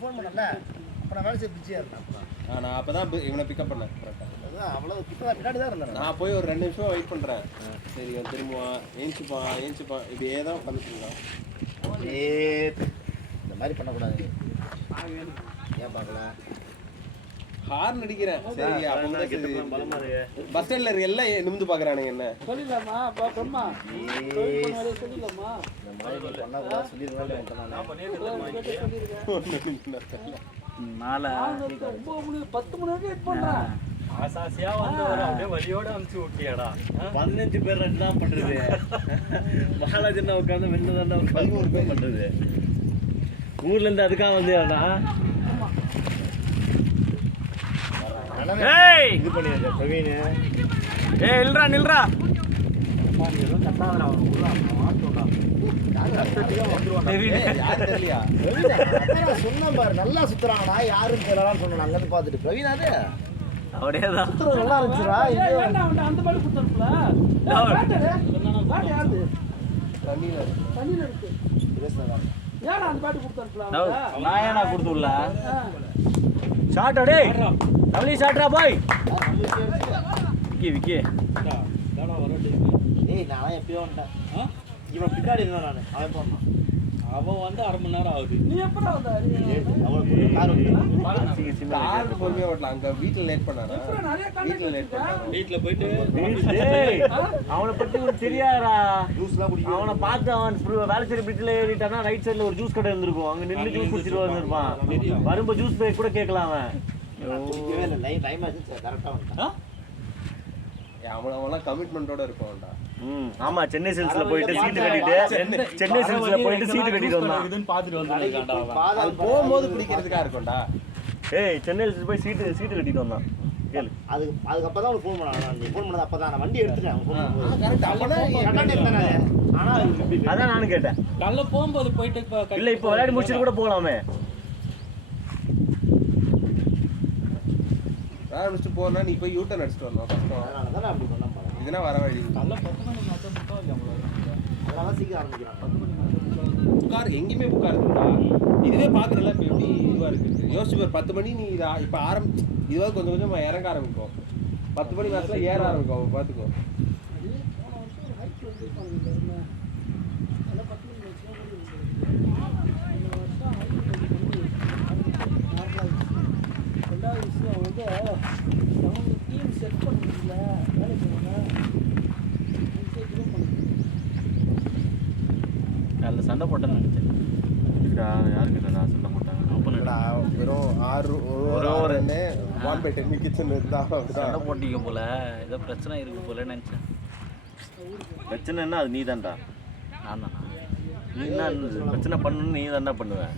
Phone பண்ணல அப்போ நான் வேலை செய்ய பிஸியாக இருந்தேன். நான் அப்போ தான் இவனை பிக்கப் பண்ணேன் கரெக்டாக. அதுதான் அவ்வளோ பின்னாடி தான் இருந்தேன். நான் போய் ஒரு 2 நிமிஷம் வெயிட் பண்ணுறேன். சரி அவன் திரும்புவான், ஏஞ்சிப்பான் இப்படியே தான் உட்காந்துருக்கான். இந்த மாதிரி பண்ணக்கூடாது. ஏன் பார்க்கல ஹார்ன் அடிக்கிறேன். சரி அப்போ பஸ் ஸ்டாண்டில் இருக்க எல்லாம் நிமிந்து பார்க்குறானுங்க என்ன சொல்லிடலாமா பாப்பம்மா சொல்லிடலாமா இந்த மாதிரி பண்ணக்கூடாது சொல்லிடுறேன். நாளை 10 மணி வரைக்கும் வெயிட் பண்ணுறேன். ஆசாசியா வந்து அப்படியே வழியோட அமுச்சு விட்டியாடா. 15 பேர் என்ன பண்றது? மகாராஜன் உட்காந்து வெண்ணதான் 13 பேர் பண்றது. ஊர்ல இருந்து அதுக்காக வந்து இது பண்ணிடுங்க பிரவீன். நில்றா யார் தெரியலையா? சொன்னேன் பாரு, நல்லா சுத்துறாங்கடா, யாரும் தெரியலான்னு சொன்னேன். அங்கிருந்து பார்த்துட்டு பிரவீன் அது அப்படியேதான் சுத்துறது நல்லா இருந்துச்சுடா. அந்த மாதிரி கொடுத்தனுப்புல யாரு தண்ணியில் இருக்கு. ஏன்னா அந்த பாட்டு கொடுத்தனுப்பலாம். நான் ஏன்னா கொடுத்து விடல ஷார்ட் அடே தமிழ் ஷார்ட்ரா பாய் விக்கி ஏய் நான் எப்பயோ வந்துட்டேன். இவன் பின்னாடி இருந்தான். நான் அவன் போனான். அவன் வந்து 1/2 மணி நேரம் ஆகுது. நீ எப்படா வந்த? கார் பொறுமையாக ஓட்டலாம். அங்கே வீட்டில் லேட் பண்ணாரா? வீட்டில் லேட் பண்ணாரா? வீட்டில் போயிட்டு அவனை பத்தி உனக்கு தெரியாதா? ஜூஸ்லாம் குடிக்க அவனை பார்த்து அவன் வேலை செய்யற பிரிட்ஜில் ஏறிட்டானா ரைட் சைடில் ஒரு ஜூஸ் கடை இருந்திருக்கும். அங்கே நின்று ஜூஸ் குடிச்சிட்டு வந்திருப்பான். வரும்போது ஜூஸ் பேக் கூட கேட்கலாம் அவன். குடிக்கவே இல்லை. டைம் ஆச்சு கரெக்டாக வந்துட்டான். அவன்லாம் கமிட்மெண்ட்டோட இருப்பான்டா. ஆமா சென்னை சில்ஸ்ல போயிட்டு சீட்டு கட்டிட்டு வந்தான். இதுன்னு பார்த்துட்டு வந்துருக்கான்டா அவன். அது போகும்போது பிடிக்கிறதுக்காக இருக்கும்டா. ஏய் சென்னை சில்ஸ் போய் சீட்டு கட்டிட்டு வந்தான். கேளு அதுக்கப்புறம் தான் அவனுக்கு ஃபோன் பண்ணான். நீ ஃபோன் பண்ணது அப்போ தான் நான் வண்டி எடுத்துட்டேன். கரெக்ட். அப்போனா அதான் நானும் கேட்டேன். காலைல போகும்போது போயிட்டு இல்ல இப்போ விளையாடி முடிச்சுட்டு கூட போகலாமே. முடிச்சுட்டு போனா நீ போய் யூட்டர்ன் அடிச்சுட்டு வரணும். கஷ்டம். அதனால தான் அப்படி பண்ண போகிறேன். இதுனா வர வழி. காலைல 10 மணி மட்டும் அதனால தான் சீக்கிரம் ஆரம்பிக்கிறான். 10 மணி புக்கார் எங்கேயுமே புக்கார் இருக்குடா. இதுவே பார்க்குறல இப்போ எப்படி இதுவாக இருக்குது. யோசிச்சு பாரு, 10 மணி நீ இப்போ இதுவாக கொஞ்சம் கொஞ்சமாக இறங்க ஆரம்பிக்கும். 10 மணி மாதத்தில் ஏற ஆரம்பிக்கும். பார்த்துக்கோ. ரெண்டாவது விஷயம் வந்து அவங்க டீம் செட் பண்ணுறதுல வேலை செய்வாங்க. அதில் சண்டை போட்டேன்னு நினைச்சேன். யாருக்கு நான் சண்டை போட்டேன் வெறும் 6 ஒரு 1/10 கிச்சன் இருந்தா சண்டை போட்டிக்க போல ஏதோ பிரச்சனை இருக்கு போல நினைச்சேன். பிரச்சனைன்னா அது நீ தான்டா. நான் தானா? நீ என்ன பிரச்சனை பண்ணணும்னு நீ தான்டா பண்ணுவேன்.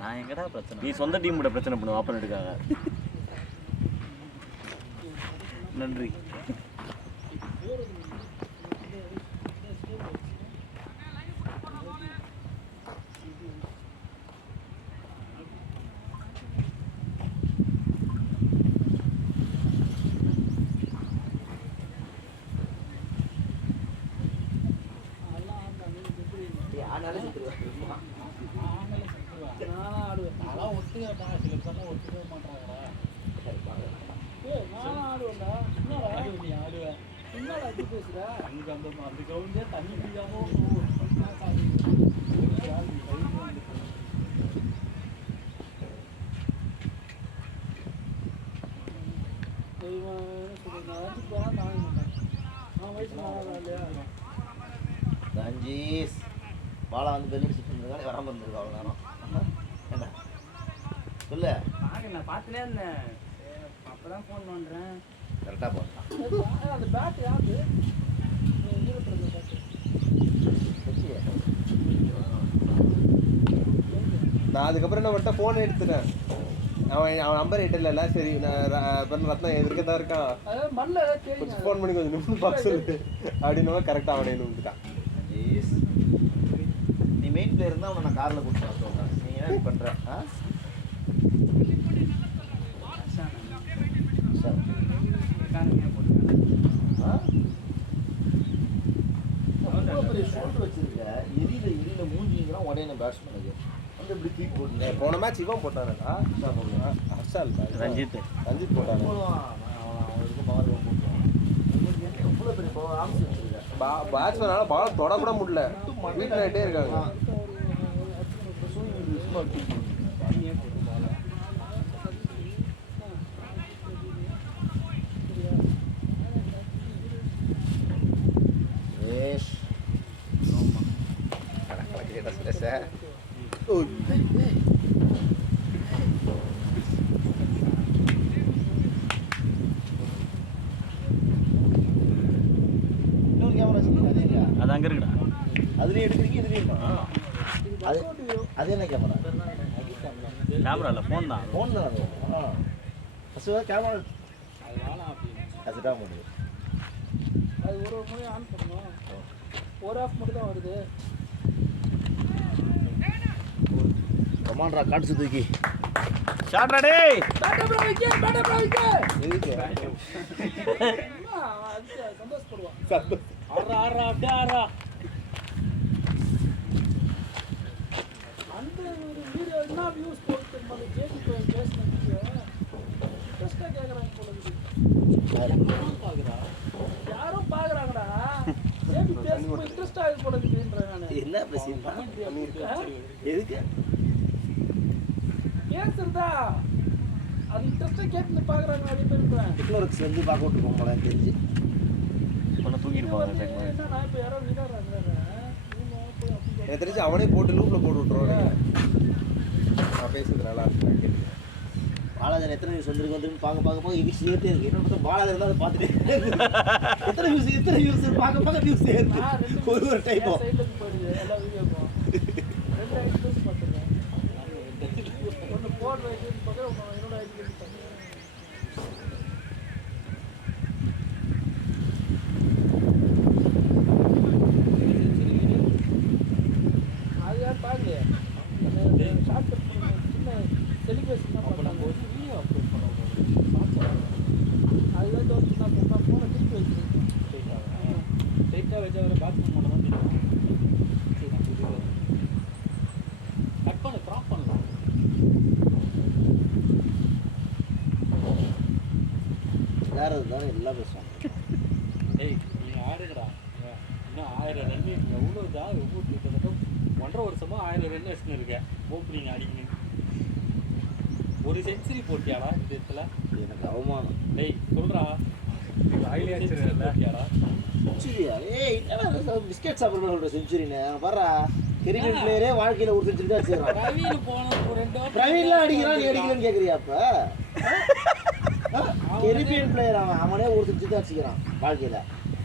நான் எங்கடா பிரச்சனை? நீ சொந்த டீம் கூட பிரச்சனை பண்ணுவ ஆப்போனன்ட்டுக்காக. நன்றி. ரஞ்சிஸ் பாலா வந்து பெல் அடிச்சுட்டு இருந்ததுனால வராமல் இருந்திருக்கா. அவ்வளோ நேரம் என்ன சொல்லு. நான் பார்த்துனே இருந்தேன். அப்போ தான் ஃபோன் பண்ணுறேன். கரெக்டாக போட்டான். அந்த பேட் யாரு? நான் அதுக்கப்புறம் என்ன பண்ணிட்டேன், ஃபோன் எடுத்துட்டேன். அவன் நம்பர் எட்டல. சரி நான் ரத்னம் எதிர்க்க தான் இருக்கான், ஃபோன் பண்ணி கொஞ்சம் நிமிஷம் பார்க்க சொல்லு அப்படின்னா கரெக்டாக அவனை நிமிந்துட்டான். நீ மெயின் பிளேயர் இருந்தால் அவனை நான் காரில் கூப்பிட்டு வர சொல்கிறேன். நீ என்ன பண்ணுற? ஷோல்டர் வச்சிருக்க எரியில தான் உடனே பேட்ஸ்மேனுக்கு வந்து இப்படி தூக்கி போட்டு போன மேட்ச் இவன் போட்டானடா ஹர்ஷால் ரஞ்சித் போட்டானே அவருக்கு பவர் போட்டுருவான் எவ்வளோ பெரிய பவர் ஆம்ஸ் வச்சிருக்கேன் பேட்ஸ்மேனால பால் தொட கூட முடியல வீட்டில் ஆகிட்டே இருக்காங்க இன்னொரு கேமரா வச்சுருக்கீங்க அது அங்கே இருக்குடா. அதுலேயும் எடுக்கிறீங்க இதுலேயும் அது அது என்ன கேமரா கேமரா இல்லை, ஃபோன் தான். ஃபோன் தான் அது ஃபஸ்ட்டு கேமரா அதுதான் முடியும் அது ஒரு முறை ஆன் பண்ணணும். ஒரு ஆஃப் மட்டும் தான் வருது. கமாண்டரா காட்சி தூக்கி ஷாட்ரா டேய். Batter bro wicket, batter bro wicket. எதுக்கு சந்தோஷப்படுவான். ஆறா அப்படியே ஆறா. அந்த ஒரு வீடியோ என்ன வியூஸ் போட்டு நம்ம ஜேபி கோயில் பேசினது இன்ட்ரெஸ்டாக கேட்குறாங்க போல இருக்குது. யாரும் பார்க்குறாங்கடா. ஜேபி பேசும்போது இன்ட்ரெஸ்டாக இருக்கு போல இருக்குன்றேன் நான். என்ன பேசியிருந்தேன் எதுக்கு பேசுறதா அது இன்ட்ரெஸ்டாக கேட்டு பார்க்குறாங்க நிறைய பேர். டெக்னாலஜி வந்து பார்க்க விட்டு போக போல தெரிஞ்சு பண்ண தூக்கிருப்பாங்க டெக்னாலஜி. என்னன்னா இப்போ யாரோ விடாறாங்க. எனக்கு தெரிஞ்சு அவனே போட்டு லூப்ல போட்டு விட்டுருவான். நான் பேசுறது நல்லா இருக்கு. பாலாஜன் எத்தனை வியூஸ் வந்துருக்குன்னு பார்க்க இது சேர்த்தே இருக்கு. என்ன பார்த்தா பாலாஜன் தான் அதை பார்த்துட்டு எத்தனை வியூஸ் பார்க்க வியூஸ் சேர்த்து ஒரு டைப்போ சைடுக்கு போயிடுது எல்லா வீடியோக்கும். 2 ஐடிஸ் பார்த்துருக்கேன். ஒன்று போடுற ஐடின்னு பார்க்குறேன், ஒன்று என்னோட ஐடின்னு பார்க்குறேன். அது யார் பார்க்கலையே. ஷார்ட் கட் சின்ன செலிப்ரேஷன் தான் பண்ணாங்க. ஒரு வீடியோ அப்லோட் பண்ணுவோம். அதுதான் தோற்று நான் போனால் ஃபோனை திருப்பி வச்சுருக்கேன். ஸ்ட்ரைட்டாக வச்சா வர பாத்ரூம் பண்ண தான் தெரியும். சரி நான் புரியுது. கட் பண்ணு, க்ராப் பண்ணலாம். வேற இதுதான் எல்லாம் பேசுவாங்க. ஏய் நீங்கள் ஆடுங்கடா. இன்னும் 1000 ரன் எவ்வளோ தான் ஒவ்வொரு கிட்டத்தட்ட 1.5 வருஷமா 1000 ரன் வச்சுன்னு இருக்கேன். ஓப்பனிங் அடிக்கணும். ஒரு செஞ்சுரி போட்டியாடா இந்த இடத்துல? எனக்கு அவமானம். டேய் சொல்கிறா, போட்டியாடா? செஞ்சுரியா? ஏய் என்னடா பிஸ்கெட் சாப்பிட்ற செஞ்சுரின்னு பாரா. கிரிக்கெட் பிளேயரே வாழ்க்கையில் ஒரு செஞ்சுரி தான் வச்சுக்கிறான். பிரவீன் போன ஒரு 2 பிரவீன்லாம் அடிக்கிறான், நீ அடிக்கலன்னு கேட்குறியா? அப்போ கெரிபியன் பிளேயர் அவனே ஒரு செஞ்சுரி தான் வச்சுக்கிறான் வாழ்க்கையில்.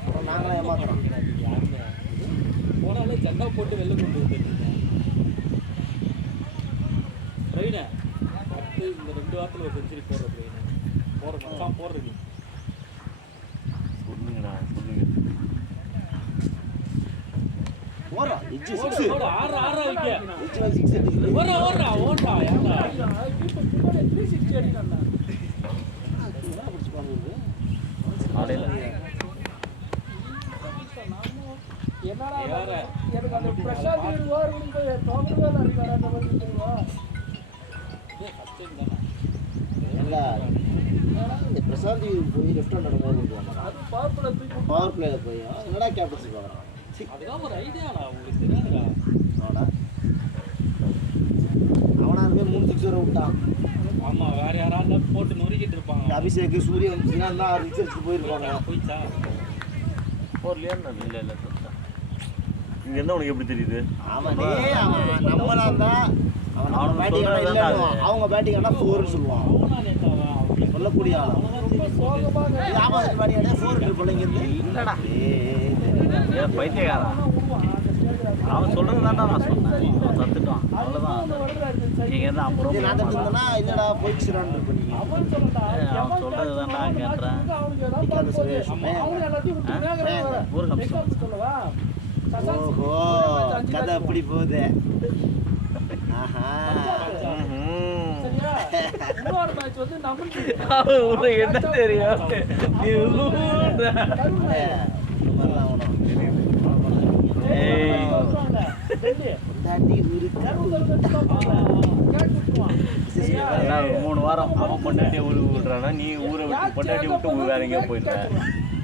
அப்புறம் நாங்களாம் ஏமாத்துறோம். போனாலே சண்டா போட்டு வெளில கொண்டு வந்துருக்கீங்க. பிரவீன அடுத்து இந்த 2 வாரத்தில் ஒரு செஞ்சுரி போடுற பிரவீன போடுற மச்சான் போடுற நீ சொல்லுங்கடா, சொல்லுங்க. ஓடுறா இச்சு சிக்ஸ் ஆறா வைக்க இச்சு சிக்ஸ் அடிக்குது. ஓடுறா ஓடுறா ஏன்டா இப்போ 360 அடிக்கிறான்டா. என்ன பிடிச்சிப்பாங்க ஆடையில் என்னடா எனக்கு அந்த பிரசாத் ஓவர்னு தோன்றவே இல்லை. அடிக்கிறார் அந்த மாதிரி தெரியுமா? ஃபஸ்ட் டைம் தானே இல்லை இந்த பிரசாந்த் போய் லெஃப்ட் ஹேண்ட் மாதிரி இருக்குவாங்க. அது பவர் பிளே தூக்கி பவர் பிளேயில் போய் என்னடா கேப்டன்சி பார்க்குறான். அதுதான் ஒரு ஐடியாடா உங்களுக்கு தெரியாதுடா. அவனா அவனாருமே 3 சிக்ஸ் வர விட்டான். ஆமாம் வேற யாராவது போட்டு நொறுக்கிட்டு இருப்பாங்க. இந்த அபிஷேக் சூரியன் வந்துச்சுன்னா தான் 6 சிக்ஸ் அடிச்சுட்டு போயிருப்பாங்க. போயிச்சா போர்லையா? இல்லை இல்லை சொல்லிட்டேன். இங்கே இருந்தால் உனக்கு எப்படி தெரியுது? அவனே அவன் நம்மளா இருந்தா அவன் பேட்டிங் இல்லைன்னு அவங்க பேட்டிங் ஆனால் 4ன்னு சொல்லுவான். அவனா நேத்தாவா அப்படி சொல்லக்கூடிய ஆள். சோகமாக ஆமாம் பேட்டிங் 4 இருப்போம் இங்கே இல்லைடா, இருந்து ஏன் பைத்தியக்காரன்? அவன் சொல்கிறது தான்டா நான் சொன்னேன். அவன் தத்துட்டான், அவ்வளோதான். நீங்கள் இருந்து அப்புறம் இது நான் இருந்தேன்னா இல்லைடா போயிடுச்சுடான்னு இருப்ப நீங்க. அவன் சொல்லட்டா அவன் சொல்கிறது தான்டா கேட்குறேன். அவனுக்கு ஏதாவது பார்த்து அவன் எல்லாத்தையும் விட்டு வேகமாக ஊருக்கு எக்ஸாம்பிள் சொல்லவா? ஓஹோ கதை அப்படி போகுது. ஆஹா சரியா? இன்னொரு மேட்ச் வந்து நம்மளுக்கு உனக்கு என்ன தெரியும்? நீ இந்த மாதிரிலாம் ஆகணும். டெல்லி இந்த அதான் ஒரு 3 வாரம் அவன் பொண்டாட்டியை ஊருக்கு விட்றானா, நீ ஊரை விட்டு பொண்டாட்டியை விட்டு வேற எங்கேயோ போயிட்ட.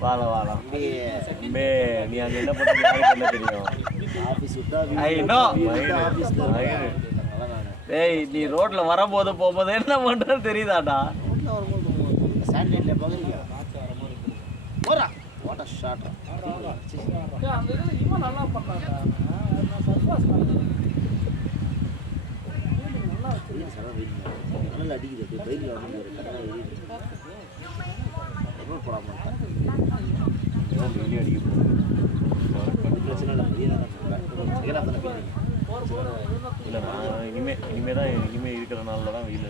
வாழம் பே நீ அங்கே என்ன பண்ணுறது யாருக்கு என்ன தெரியும். ஏய் நீ ரோட்ல வரும்போது போகும்போது என்ன பண்றது தெரியுதாடா. அந்த இதுல இவன் நல்லா பண்ணாங்க. நான் சர்பாஸ் பண்ணேன். நல்லா அடிக்குது வெளியே அடிக்க போகுது. இல்லை நான் இனிமே இருக்கிற நாளில் தான் வெயில்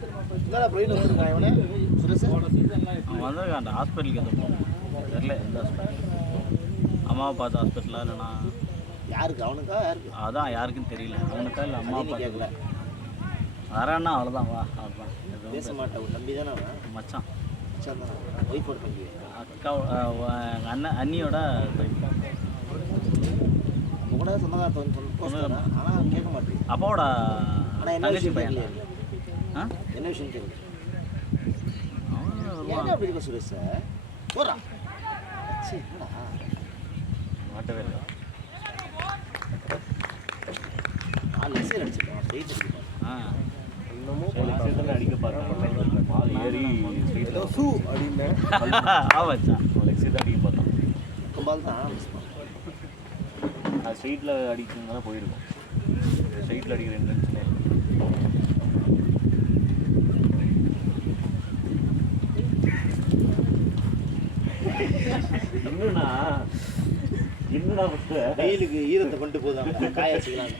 செட்டமாக வந்திருக்கான் ஹாஸ்பிட்டலுக்கு எந்த போகணும் தெரியல. எந்த ஹாஸ்பிட்டல் அம்மாவை பார்த்த ஹாஸ்பிட்டலா இல்லைண்ணா யாருக்கு அவனுக்கா யாருக்கு அதான் யாருக்குன்னு தெரியல. அவனுக்கா இல்லை அம்மா கேட்கல வரேன்னா அவ்வளோதான் வா அவ்வளோதான். பேச மாட்டேன் தம்பி தானே மச்சான் ஒய்ஃபோட தம்பி அக்கா எங்கள் அண்ணியோட நம்ம கூட சொந்தக்காரன் ஆனால் கேட்க மாட்டேன். அப்பாவோட ஆனால் என்ன விஷயம் பையன் என்ன விஷயம் கேட்குது ஏன் அப்படி இருக்க சுரேஷ் போடுறா மாட்டவே இல்லை. அடிக்க பார்த்தேன் மால் ஏறி ஷூ அப்படின்னேன். ஆமாச்சா லெக்ஸி தான் அடிக்க பார்த்தோம். கும்பால் தான் அது ஸ்ட்ரெயிட்டில் அடிக்கணும்னா போயிருக்கும். ஸ்ட்ரெயிட்டில் அடிக்கிற இன்டென்ஷனே இன்னும்னா வெயிலுக்கு ஈரத்தை கொண்டு போதாங்க காய வச்சுக்கலாம்.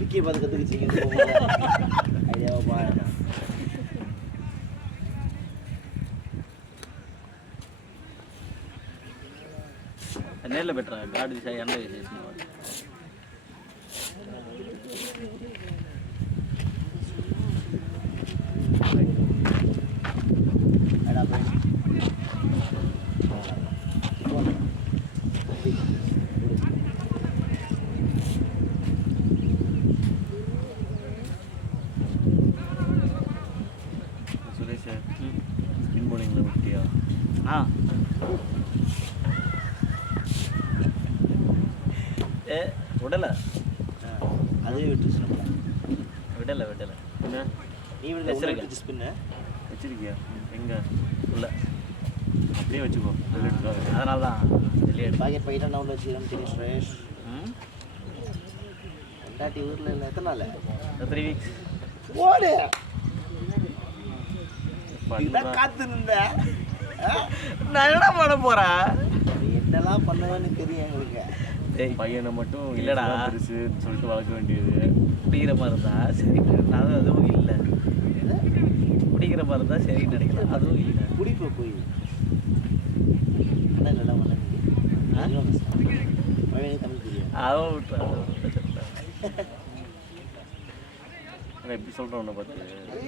விக்கியை பார்த்து கற்றுக்குச்சிங்க ஐடியாவை பாருங்க. நேரில் பெற்றா காடு திசை எண்ணெய் விசேஷம் சுரேஷ் ஸ்கின் போனிங்கில் விட்டியா? விடலை அதே விட்டுருச்சு விடலை என்ன நீ விட ஸ்பின்ன வச்சிருக்கியா? எங்கே இல்லை அப்படியே வச்சுக்கோ. அதனால தான் வெளியே பாக்கெட் பையன் உள்ள வச்சுக்கிறேன். தெரியும் சுரேஷ் ரெண்டாட்டி ஊரில் இல்லை எத்தனை நாள் 3 வீக்ஸ் ஓடு காத்து இருந்தேன். நான் என்ன பண்ண போகிறேன்? என்னெல்லாம் பண்ணுவேன்னு தெரியும் எங்களுக்கு. பையனை மட்டும் இல்லைடா பெருசுன்னு சொல்லிட்டு வளர்க்க வேண்டியது. குடிக்கிற மாதிரி இருந்தா சரி, அது அதுவும் இல்லை. குடிக்கிற மாதிரி இருந்தா சரி நினைக்கலாம், அதுவும் இல்லை. குடிப்பு போய் என்ன நல்லா தமிழ் தெரியும் அதுவும் விட்டு எப்படி சொல்கிறேன் உன்னை பார்த்து.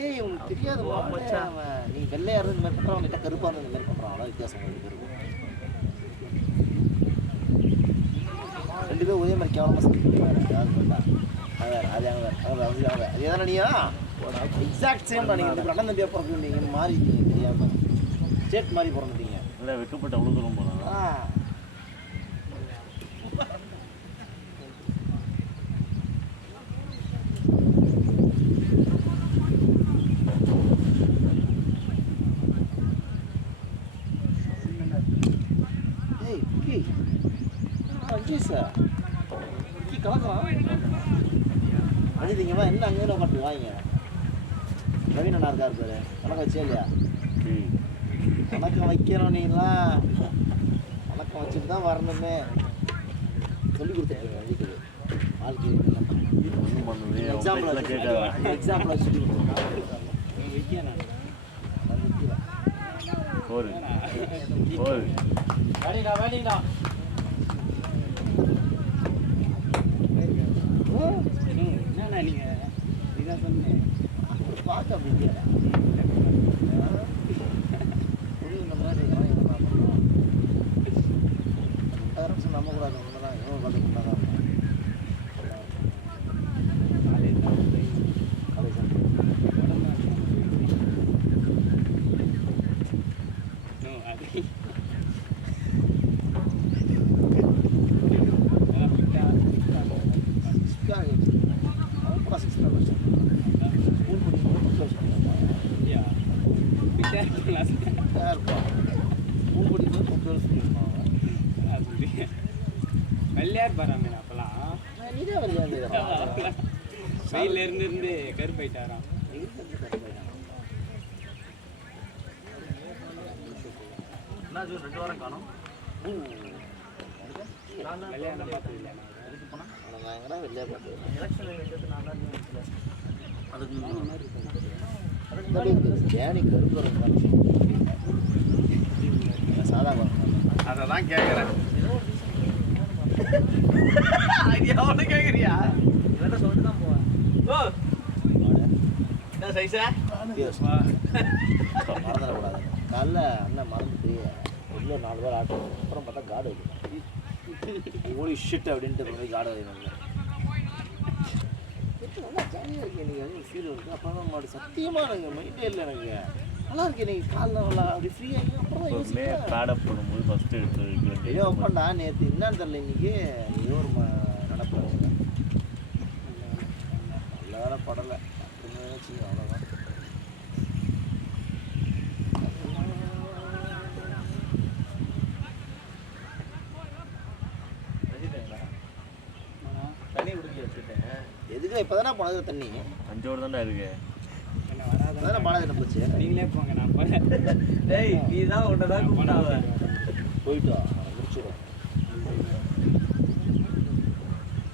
ஏய் உனக்கு தெரியாது மச்சான், நீ வெள்ளையா இருந்து இந்த மாதிரி பண்ணுறான், அவன்கிட்ட கருப்பாக இருந்து இந்த மாதிரி பண்ணுறான். அதான் வித்தியாசம் இருக்கும். 2 பேரும் ஒரே மாதிரி கேவலமாக சொல்லிட்டு அது எதனா நீயா எக்ஸாக்ட் சேம் தான். நீங்கள் அண்ணன் தம்பியாக பிறகு நீங்கள் மாறி தெரியாமல் ஸ்டேட் மாதிரி பிறந்துட்டீங்க. இல்லை வெக்கப்பட்ட அவ்வளோ தூரம் போகலாம். ஏய் குக்கி அஞ்சு சார் குக்கி கலக்கலாம் அடித்தீங்கம்மா என்ன அங்கே உட்காந்து வாங்க. ரவீன் அண்ணா இருக்காரு பேர் வணக்கம் வச்சே இல்லையா? வணக்கம் வைக்கணும் நீங்களாம் வணக்கம் வச்சுட்டு தான் வரணுமே சொல்லி கொடுத்துருக்கேன். வழிக்குது வாழ்க்கை எக்ஸாம்பிள் வச்சு சொல்லி என்னண்ணா நீங்கள் இதான் சொன்னேன் பார்க்க அப்படிங்க புரியுற மாதிரி நம்பக்கூடாது. ஒன்றுதான் இன்னும் பார்த்து கொண்டாதான் வெள்ளையார் பராமே அப்பெல்லாம் நீதே விளையாண்டு வெயில இருந்து கருப்பாயிட்டாராம். என்ன ஜூன் 2 வாரம் காணும். வெள்ளையார் பார்த்தது இல்லை. நான் எங்கடா வெளியே பார்த்தேன். ஏனி கருப்பு சாதா அதை தான் கேட்குறேன். எவ்வளோ கேட்குறியா? இவன்ட்ட சொல்லிட்டு தான் போவேன். ஓ என்ன சைஸா? மறந்துடக்கூடாது. நல்ல அண்ணன் மறந்து உள்ள 4 பேர் ஆட்டம். அப்புறம் பார்த்தா காடு வைக்கணும் ஓடி ஷிட் அப்படின்ட்டு போய் காடு வைக்கணும். நல்லா ஜாலியாக இருக்கு. எனக்கு ஃபீல் இருக்குது. அப்புறம் தான் மாடு சத்தியமாக எனக்கு மைண்டே இல்லை. எனக்கு நல்லா இருக்கு. நீங்கள் காலில் நல்லா அப்படி ஃப்ரீயாக அப்புறம் தான் பேடப் பண்ணும்போது ஃபஸ்ட்டு எடுத்து ஐயோ அப்பண்டா நேற்று என்னன்னு தெரில. இன்னைக்கு ஏதோ ஒரு நடப்பு நல்ல வேலை படலை அப்படின்னு வச்சு அவ்வளோதான். தண்ணி குடிக்க வச்சுட்டேன். எதுக்கு இப்போ தானே போனது தண்ணி 5 ஓடு தானே இருக்கு. என்ன வராத தானே பாடாது போச்சு. நீங்களே போங்க நான் போகிறேன். டேய் நீ தான் உன்னை தான் கூப்பிட்டாவ. போயிட்டா முடிச்சிடும்.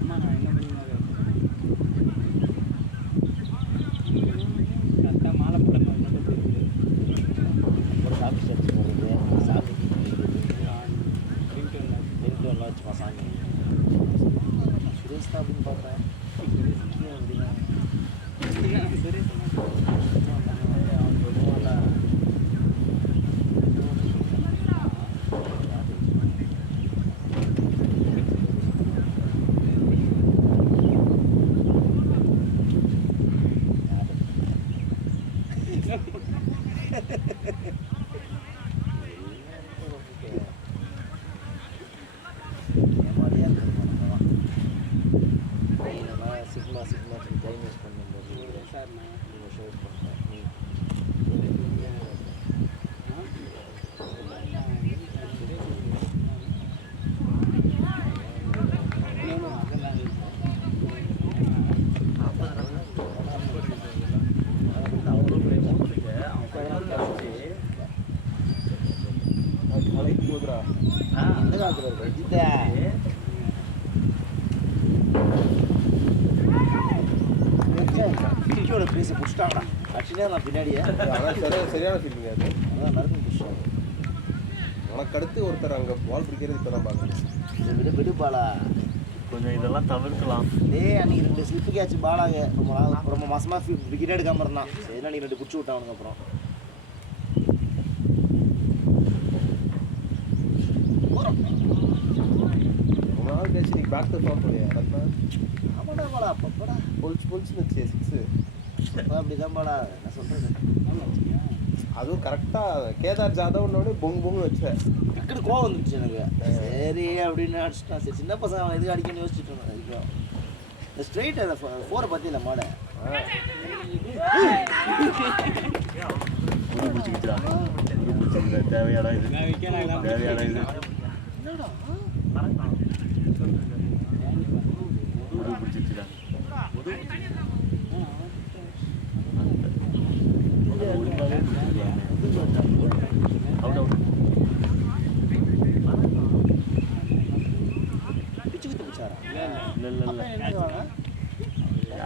அம்மா நான் என்ன பண்ணினாரு கரெக்டாக மாலை போட மட்டும் போயிருக்கு. அப்புறம் சாமி சர்ச்சு போகிறது சாமி பிரிண்ட் வந்தாச்சு. எல்லாம் வச்சுப்பா சாமி சுரேஷ் தான் அப்படின்னு பார்த்தேன். சுரேஷ் சிக்மா டைம் வேஸ்ட் பண்ணும்போது சார் நான் ஷேர் பண்ணுறேன். அந்த காலத்தில் இருக்கு பிடிக்கோட பேசி பிடிச்சிட்டாங்கடா. ஆக்சுவலியாக நான் பின்னாடியே சரியான ஃபீலிங் அது. அதான் நடக்கும் பிடிச்சாங்க. உனக்கு அடுத்து ஒருத்தர் அங்கே பால் பிடிக்கிறது இப்போ தான் பார்க்குறேன். விடுப்பாளா கொஞ்சம் இதெல்லாம் தவிர்க்கலாம். டேய் அன்றைக்கி 2 ஸ்லிப்பு கேட்ச் பாலாக ரொம்ப மாதமாக விக்கெட் எடுக்காமல் இருந்தான். சரி அன்றைக்கி 2 பிடிச்சி விட்டானுங்க. அப்புறம் ரொம்ப நாள் கழிச்சு டாக்டர் ஃபோன் பண்ணியா ரத்னா ஆமாடா போடா அப்பப்படா பொலிச்சுன்னு வச்சு 6 அப்படிதான் போடா என்ன சொல்றது. அதுவும் கரெக்டாக கேதார் ஜாதவ்னோட பொங்கு வச்சேன். டக்குனு கோவம் வந்துருச்சு எனக்கு. சரி அப்படின்னு அடிச்சுட்டான். சரி சின்ன பசங்க அவன் எதுக்கு அடிக்கணும்னு யோசிச்சுட்டு இருந்தேன். அதுக்கும் இந்த ஸ்ட்ரெயிட் அந்த 4 பற்றியில மாட பிடிச்சிக்கிச்சா தேவையாடா இது தேவையாடா இது பிடிச்சிக்கிச்சா ஒழுங்காவே அவுட் அவுட் பிச்சு குத்து பிடிச்சாரா? இல்லை இல்லை இல்லை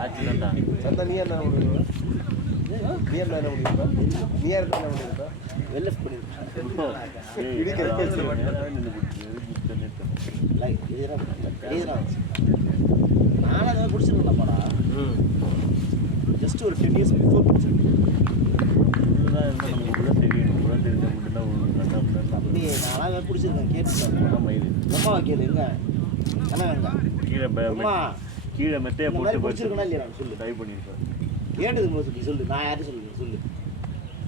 ஆச்சுதான்டா. சந்தா நீ என்ன முடியுமா? நீ என்ன முடியுமா? நீ யார் என்ன முடியுமா? வெல்லஃப் பண்ணிருக்கேன். நானும் அதை குடிச்சிருக்கேன் போடா. ஜஸ்ட் ஒரு 10 years பிஃபோர் குடிச்சிருக்கேன். அப்படியே நானும் குடிச்சிருக்கேன். கேட்டுட்டேன். அம்மாவை கேளு எங்க என்ன வேண்டாம் கீழே அம்மா கீழே மெத்தையை போட்டு குடிச்சிருக்கனா இல்லையா சொல்லு. ட்ரை பண்ணிருக்கேன். கேட்டது போது சொல்லி சொல்லு. நான் யாரும் சொல்லு சொல்லு.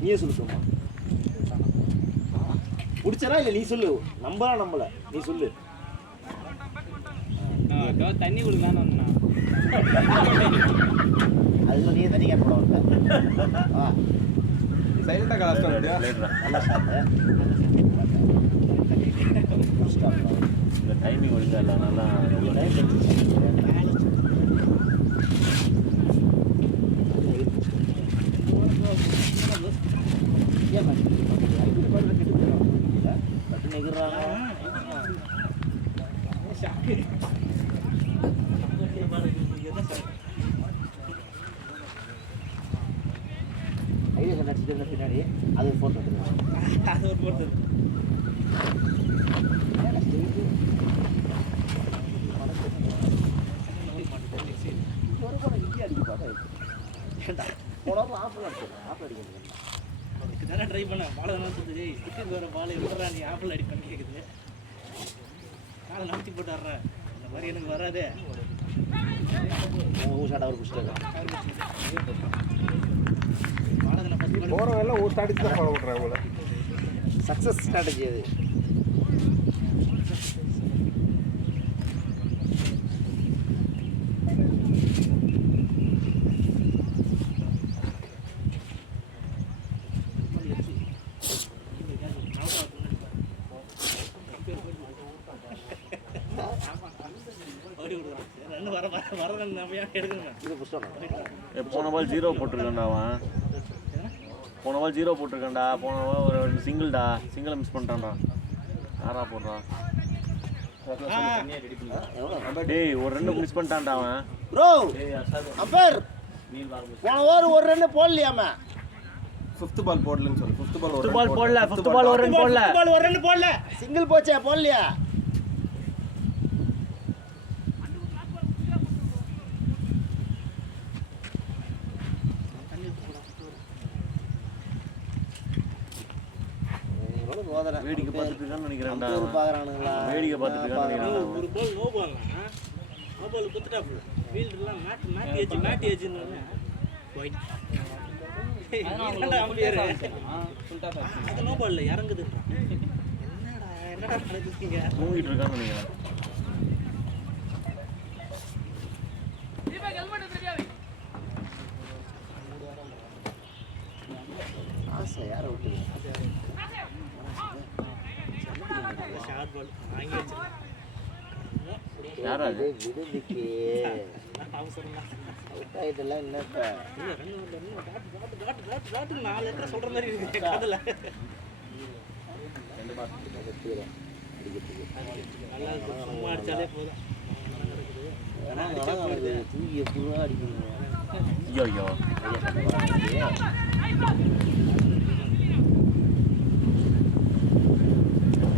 நீயே சொல்லுமா குடிச்சனா இல்லை நீ சொல்லு. நம்பல நீ சொல்லு. தண்ணி குடிக்கலான்னு வந்தேன். அதுல நீ தண்ணி கேட்க போட சைலண்டாக கலாஸ்தான் நல்லா சாப்பிட்டு இந்த டைமிங் ஒழுங்கா இல்லை நல்லா பின்னாடி அது போட்டோ அது ஒரு போட்டு ட்ரை பண்ண பாலை நினைச்சது சிக்கன் வேற பாலை விடுறா நீ ஆப்பிள் அடி பண்ணி கேட்குது. காலை நினச்சி போட்டு வர்றேன். இந்த மாதிரி எனக்கு வராதே. போகிறவெல்லாம் ஒரு ஸ்ட்ராட்டஜி தான் ஃபாலோ பண்ணுறாங்க போல. சக்ஸஸ் ஸ்ட்ராட்டஜி அது. போன பால் 0 போட்டிருக்கான்டா அவன். போன பால் 0 போட்டிருக்கான்டா. போன பால் ஒரு சிங்கிள்டா. சிங்கிளை மிஸ் பண்ணிட்டான்டா. யாரா போடுறா? டேய் ஒரு ரன் மிஸ் பண்ணிட்டான்டா அவன். ப்ரோ அம்பர் போன ஓவர் ஒரு ரன் போடலையாம. 5th பால் போடலன்னு சொல்லு. 5th பால் ஒரு பால் போடல. 5th பால் ஒரு ரன் போடல. பால் ஒரு ரன் போடல. சிங்கிள் போச்சே போடலையா? வேடிக்கை பார்த்துட்டு இருக்கான்னு நினைக்கிறேன்டா. பாக்குறானுங்களா? வேடிக்கை பார்த்துட்டு இருக்கான்னு நினைக்கிறேன். ஒரு ball no ball. No ball குத்துட்டா ஃபீல்டர்லாம் மேட் ஏஜ்னு போயிட். என்னடா அம்பையர் அது நோ பால்ல இறங்குதுடா. என்னடா நடக்குதுங்க? தூங்கிட்டு இருக்கான்னு நினைக்கிறேன். ஆசை யாரை விட்டு ஷார்ட் பால் வாங்கி வச்சிருக்கேன். யாரா அது? விடுதிக்கு அவசரம் தான். அவுட் ஆயிட்டெல்லாம் என்னப்ப இல்ல ரன் டாட் 4 லெட்டர் சொல்ற மாதிரி இருக்கு காதுல. நல்லா சும்மா அடிச்சாலே போதும். தூக்கி எப்படிவா அடிக்கணும். ஐயோ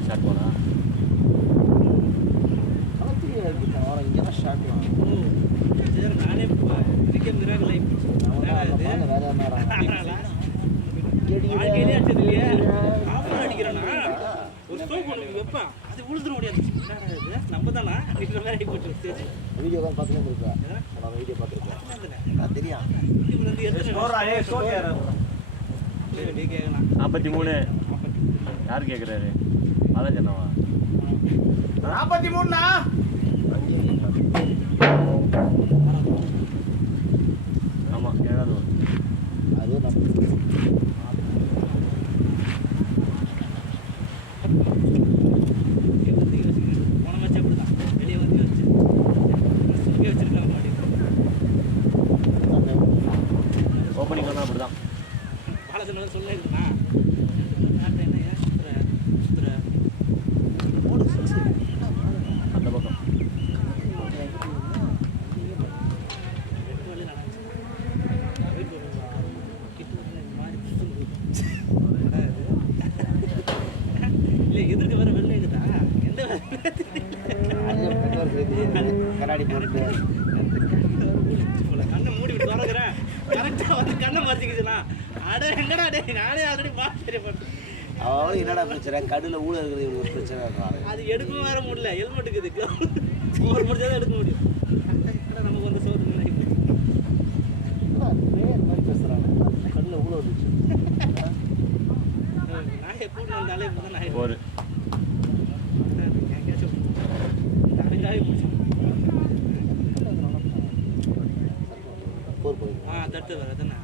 ஷாட் போனா இங்கெல்லாம் ஷாட் நானே கிரிக்கெட் மிராக்கல் லைஃப் அடிக்கிறேன்னா ஒரு ஸ்ட்ரோக் ஒன்று வைப்பேன் அது விழுந்துட முடியாது. நம்ம தானா இருக்கிற மாதிரி போட்டு வீடியோ தான் பார்த்துட்டு இருக்கேன். நான் வீடியோ பார்த்துருக்கேன். நான் தெரியும். இவர் வந்து எத்தனை கேட்கலாம் 43 யார் கேட்குறாரு? அதான் சொன்னவா 43ண்ணா. ஆமாம் ஏதாவது ஒரு அதுவும் நம்ம போன மேட்ச் அப்படிதான் வெளியே வந்து வச்சு வச்சிருக்காங்க ஓப்பனிங் வந்தால் அப்படி தான். பாலசன் சொல்லிருக்குண்ணா அந்த பக்கம் இல்லை எதிர்க்க வேற வெள்ளை இருக்குதா எந்த கண்ணாடி போட்டு கண்ணை மூடி விட்டு வரக்கிறேன் கரெக்டாக வந்து கண்ணை மாற்றிக்குதுண்ணா அட எங்கடா டே நானே ஆல்ரெடி பார்த்து அவளும் என்னடா பிரச்சனை கடுல ஊழல் இருக்கிறது இவனுக்கு ஒரு பிரச்சனை இருக்காது. அது எடுக்கவும் வேற முடியல ஹெல்மெட்டுக்குது ஒவ்வொரு முடிச்சாதான் எடுக்க முடியும் நமக்கு வந்து சோறு பேசுறாங்க கடுல ஊழல் வந்துச்சு. நாயை கூட்டு வந்தாலே முதல் நாயை ஒரு எங்கேயாச்சும் நாளைக்காக முடிச்சோம் போர் போய் தட்டு வேறு தானே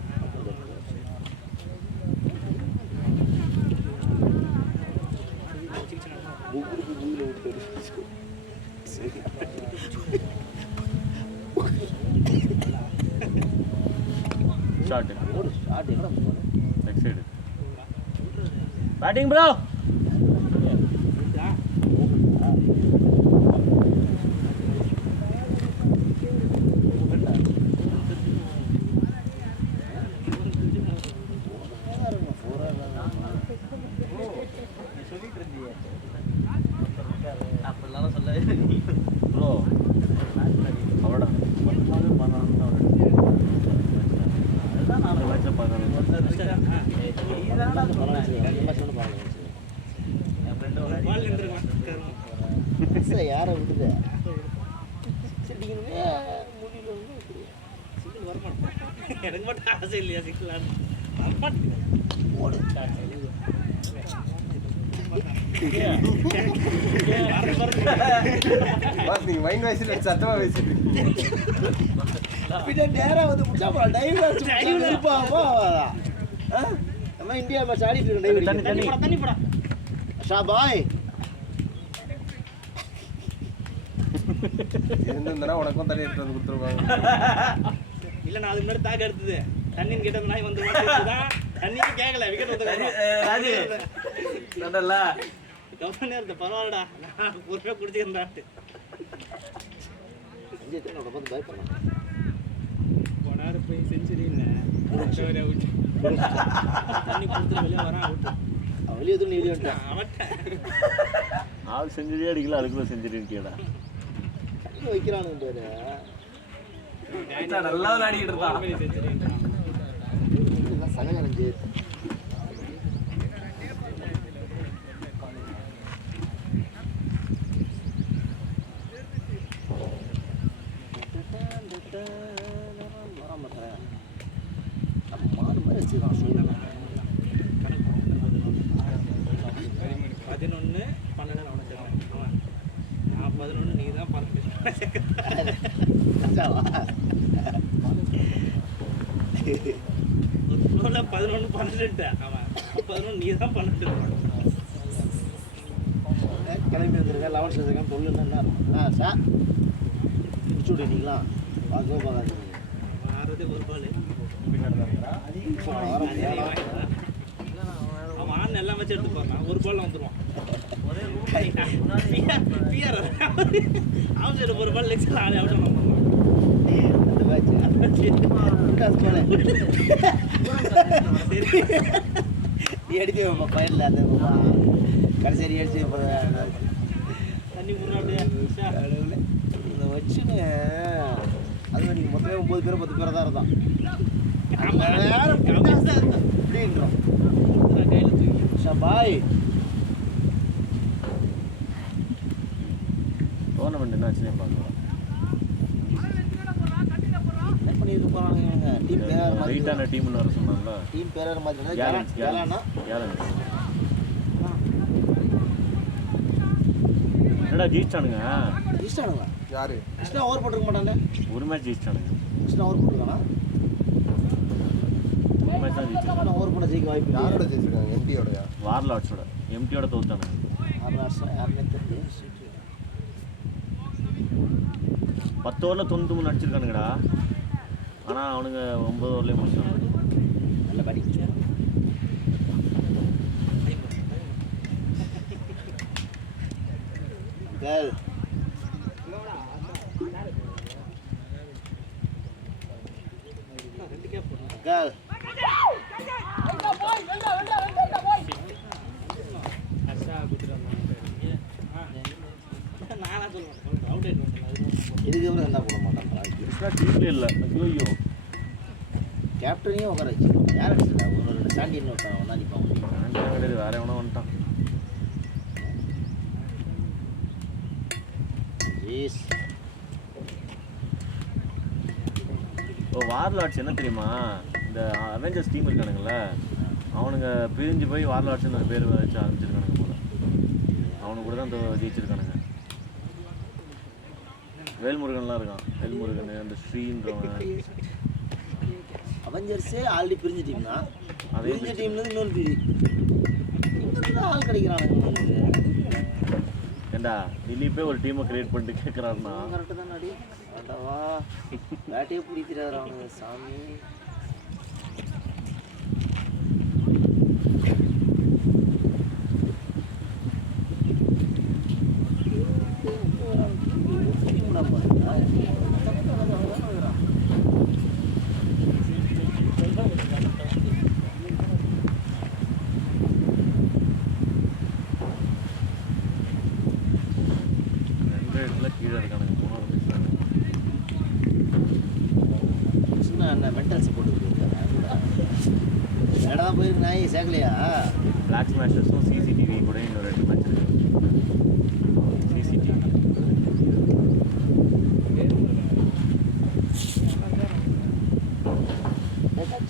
ஒவ்வொருக்கு ஊழல் விட்டு சரி ஷார்ட் ஓடு ஸ்டார்ட் எங்கடா போகணும்? Next side batting bro. அப்படிலாம் சொல்லவே ப்ரோ அவடா 19 யாரை விடுது சிட்டிக்கணுமே முடியல சிங்கிள் வரமாட்டேன் எனக்கு மட்டும் ஆசை இல்லையா சிங்கிள் வரமாட்டேன் ஓடு பாஸ் நீங்க மைண்ட் வாய்ஸ்ல சத்தமா பேசிட்டு பின்ன நேரா வந்து முட்டா போலாம் டைவ்ல இருப்பா நம்ம இந்தியா மேட்ச் ஆடிட்டு இருக்கோம் டைவ் தண்ணி போடா ஷாபாய் இருந்திருந்தா உனக்கும் தண்ணி எடுத்து வந்து கொடுத்துருவாங்க. இல்ல நான் அதுக்கு முன்னாடி தாக்க எடுத்தது தண்ணின்னு கேட்ட நாய் வந்து தண்ணியே கேட்கல விக்கெட் வந்து கவர்னே இருந்த பரவாயில்லடா நான் பொறுமையாக குடிச்சிருந்தான்ட்டு பயப்படலாம் போனாரு போய் செஞ்சுரி இல்லை தண்ணி கொடுத்து வெளியே வரான் அவுட்டு வெளியே தூணி வெளியே வந்துட்டான் அவன்கிட்ட ஆள் செஞ்சுரியே அடிக்கல அதுக்குள்ள செஞ்சுரின்னு கேடா வைக்கிறானுங்க பேரு நல்லா விளையாடிட்டு இருந்தான். சகஜ மாடு மாதிரி வச்சுக்கலாம் சொல்லுங்க 11 12 அவனை சேர்ந்தேன் அவன் நான் 11 நீ தான் 12 ஒரு ஃப்ளோவில் 11 12 அவன் 11 நீ தான் 12 கிளம்பி வந்துருக்கேன் 11 சேர்ந்துருக்கேன் சொல்லுன்னா சார் பிடிச்சி விட்டுட்டீங்களா பார்க்கவே பார்க்காதீங்க மாறுறதே ஒரு பால் அவன் ஆண் எல்லாம் வச்சு எடுத்து போறான் ஒரு பால்ல வந்துருவான் அவன் சைடு ஒரு பால் லெக்ஸில் ஆளே அவுட் பண்ணுவான் அந்த மேட்ச் நீ அடிச்சு வைப்பா பயிரில் அந்த கடைசி அடிச்சு தண்ணி முன்னாடியே இதை வச்சுன்னு அது நீங்கள் மொத்தமே 9 பேர் 10 பேர் தான் இருந்தான் வேற அப்படின்றோம் கையில் தூக்கி ஷபாய் டோர்னமெண்ட் என்ன ஆச்சுன்னே பார்க்கலாம். என்ன பண்ணிட்டு போறாங்க டீம் பேர் மாதிரி வெயிட்டான டீம்னு வர சொன்னாங்களா? டீம் பேர் மாதிரி கேலன்ஸ் கேலனா என்னடா ஜெயிச்சானுங்க? ஜெயிச்சானுங்க யாரு? கிருஷ்ணா ஓவர் போட்டுக்க மாட்டானே. ஒரு மேட்ச் ஜெயிச்சானுங்க. கிருஷ்ணா ஓவர் போட்டுருக்கானா? ஒரு மேட்ச் தான் ஜெயிச்சாங்க. ஓவர் போட ஜெயிக்க வாய்ப்பு இல்லை. யாரோட ஜெயிச்சிருக்காங்க? எம்டியோடயா? வார்லாட்ஸோட. எம்டியோட தோத்தானுங்க. யாருமே தெரியல. 10 ஓவரில் 93 அடிச்சிருக்கானுங்கடா. ஆனால் அவனுங்க 9 ஓவர்லேயே முடிச்சாங்க. நல்ல படி கேள் கேள் இதுக்கப்புறம் என்ன போட மாட்டான். கிருஷ்ணா டீம்ல இல்லை. ஐயோ கேப்டனையும் உட்கார வச்சு யார் அடிச்சிருக்கா? ஒரு 2 சாண்டியன் ஒருத்தன் ஒன்றா நிற்பான். கிடையாது, வேற எவனோ வந்துட்டான். ஜீஸ் இப்போ வார்லாட்ஸ் என்ன தெரியுமா, இந்த அவெஞ்சர்ஸ் டீம் இருக்கானுங்கள, அவனுங்க பிரிஞ்சு போய் வார்லாட்ஸ்னு பேர் வச்சு ஆரம்பிச்சிருக்கானுங்க போல. அவனுக்கு கூட தான் ஜெயிச்சிருக்கானுங்க. வேல்முருகன்லாம் இருக்கான். வேல்முருகன், அந்த ஸ்ரீன்றவன். அவெஞ்சர்ஸே ஆல்ரெடி பிரிஞ்ச டீம் தான். அதே பிரிஞ்ச டீம்லேருந்து இன்னொன்று பிரி இன்னும் ஆள் கிடைக்கிறானுங்க. ஏண்டா திலீப்பே ஒரு டீமை கிரியேட் பண்ணிட்டு கேட்குறாருன்னா கரெக்டு தான் அடி வேண்டாவா பேட்டையே பிடிக்கிறாரு அவனுங்க சாமி. கீழே இருக்கானுங்க. என்ன மென்டல் சப்போர்ட் இடம் தான் போயிருக்கு. நாய் சேர்க்கலையா? பிளாக் ஸ்மாஷர்ஸும் சிசிடிவி கூட இன்னொரு 2 மேட்ச் இருக்கு. சிசிடிவி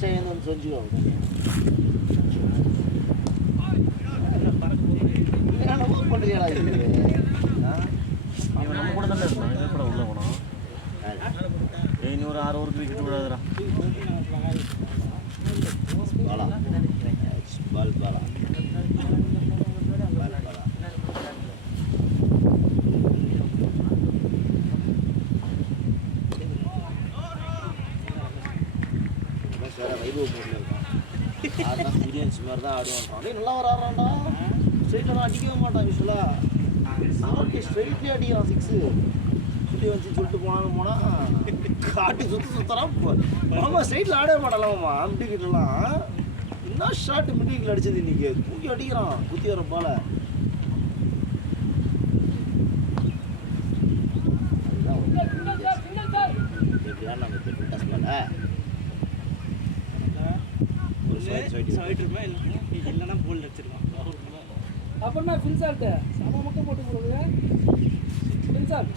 செய்யணும்னு சொல்லிக்கோ. பண்ணுறியாடா இது? இவன் நம்ம கூட தானே இருக்கான். இவன் கூட உள்ள போனோம். இன்னொரு 6 ஓவருக்கு விக்கெட் விடாதுடா. பாலா பால் பாலா பால் பாலா சார் வைபவ் போட்டில் இருக்கான். ஆடுனா சீரியன்ஸ் மாதிரி தான் ஆடுவான். அப்படியே நல்லா வர ஆடுறான்டா. ஸ்ட்ரைட்டெல்லாம் அடிக்கவே மாட்டான். யூஸ்வலாக சாப்பிட்டு ஸ்ட்ரைட்லேயே அடிக்கிறான் 6. சுற்றி வச்சு சொல்லிட்டு போனால் காட்டி சுற்றுறான். ஆமாம் ஸ்ட்ரைட்டில் ஆடவே மாட்டாலாமா மிட்டிக்கிட்டலாம். என்ன ஷார்ட் மிட்டிக்கில் அடிச்சது இன்னைக்கு. தூக்கி அடிக்கிறான் குத்தி வர பால. அதுதான் நம்ம டச் பால இல்லைன்னா போல் வச்சிருக்கான். அப்புறம்னா ஃபின்சால்ட்டு சம மட்டும் போட்டு கொடுக்குது. ஃபின்சால்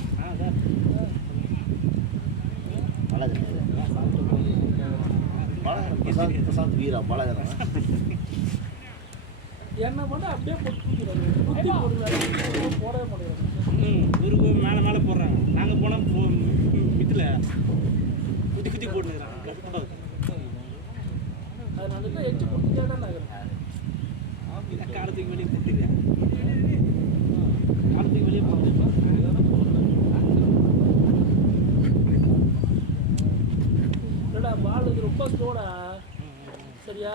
பிரசாந்த் வீரா பாலகரன் என்ன பண்ண அப்படியே போட்டு குத்தி போடுறாரு. போடவே மாட்டேங்கிறாங்க. ஊருக்கு மேலே மேலே போடுறாங்க. நாங்கள் போனால் இதில் குத்தி குத்தி போட்டுக்கிறாங்க. அதனால தான் எச்சு கொடுத்துட்டே தான் நகரம். காலத்துக்கு வெளியே போட்டுக்கிறேன். காலத்துக்கு வெளியே போட்டுருப்பா. இல்லைடா பால் இது ரொம்ப ஸ்லோடா. சரியா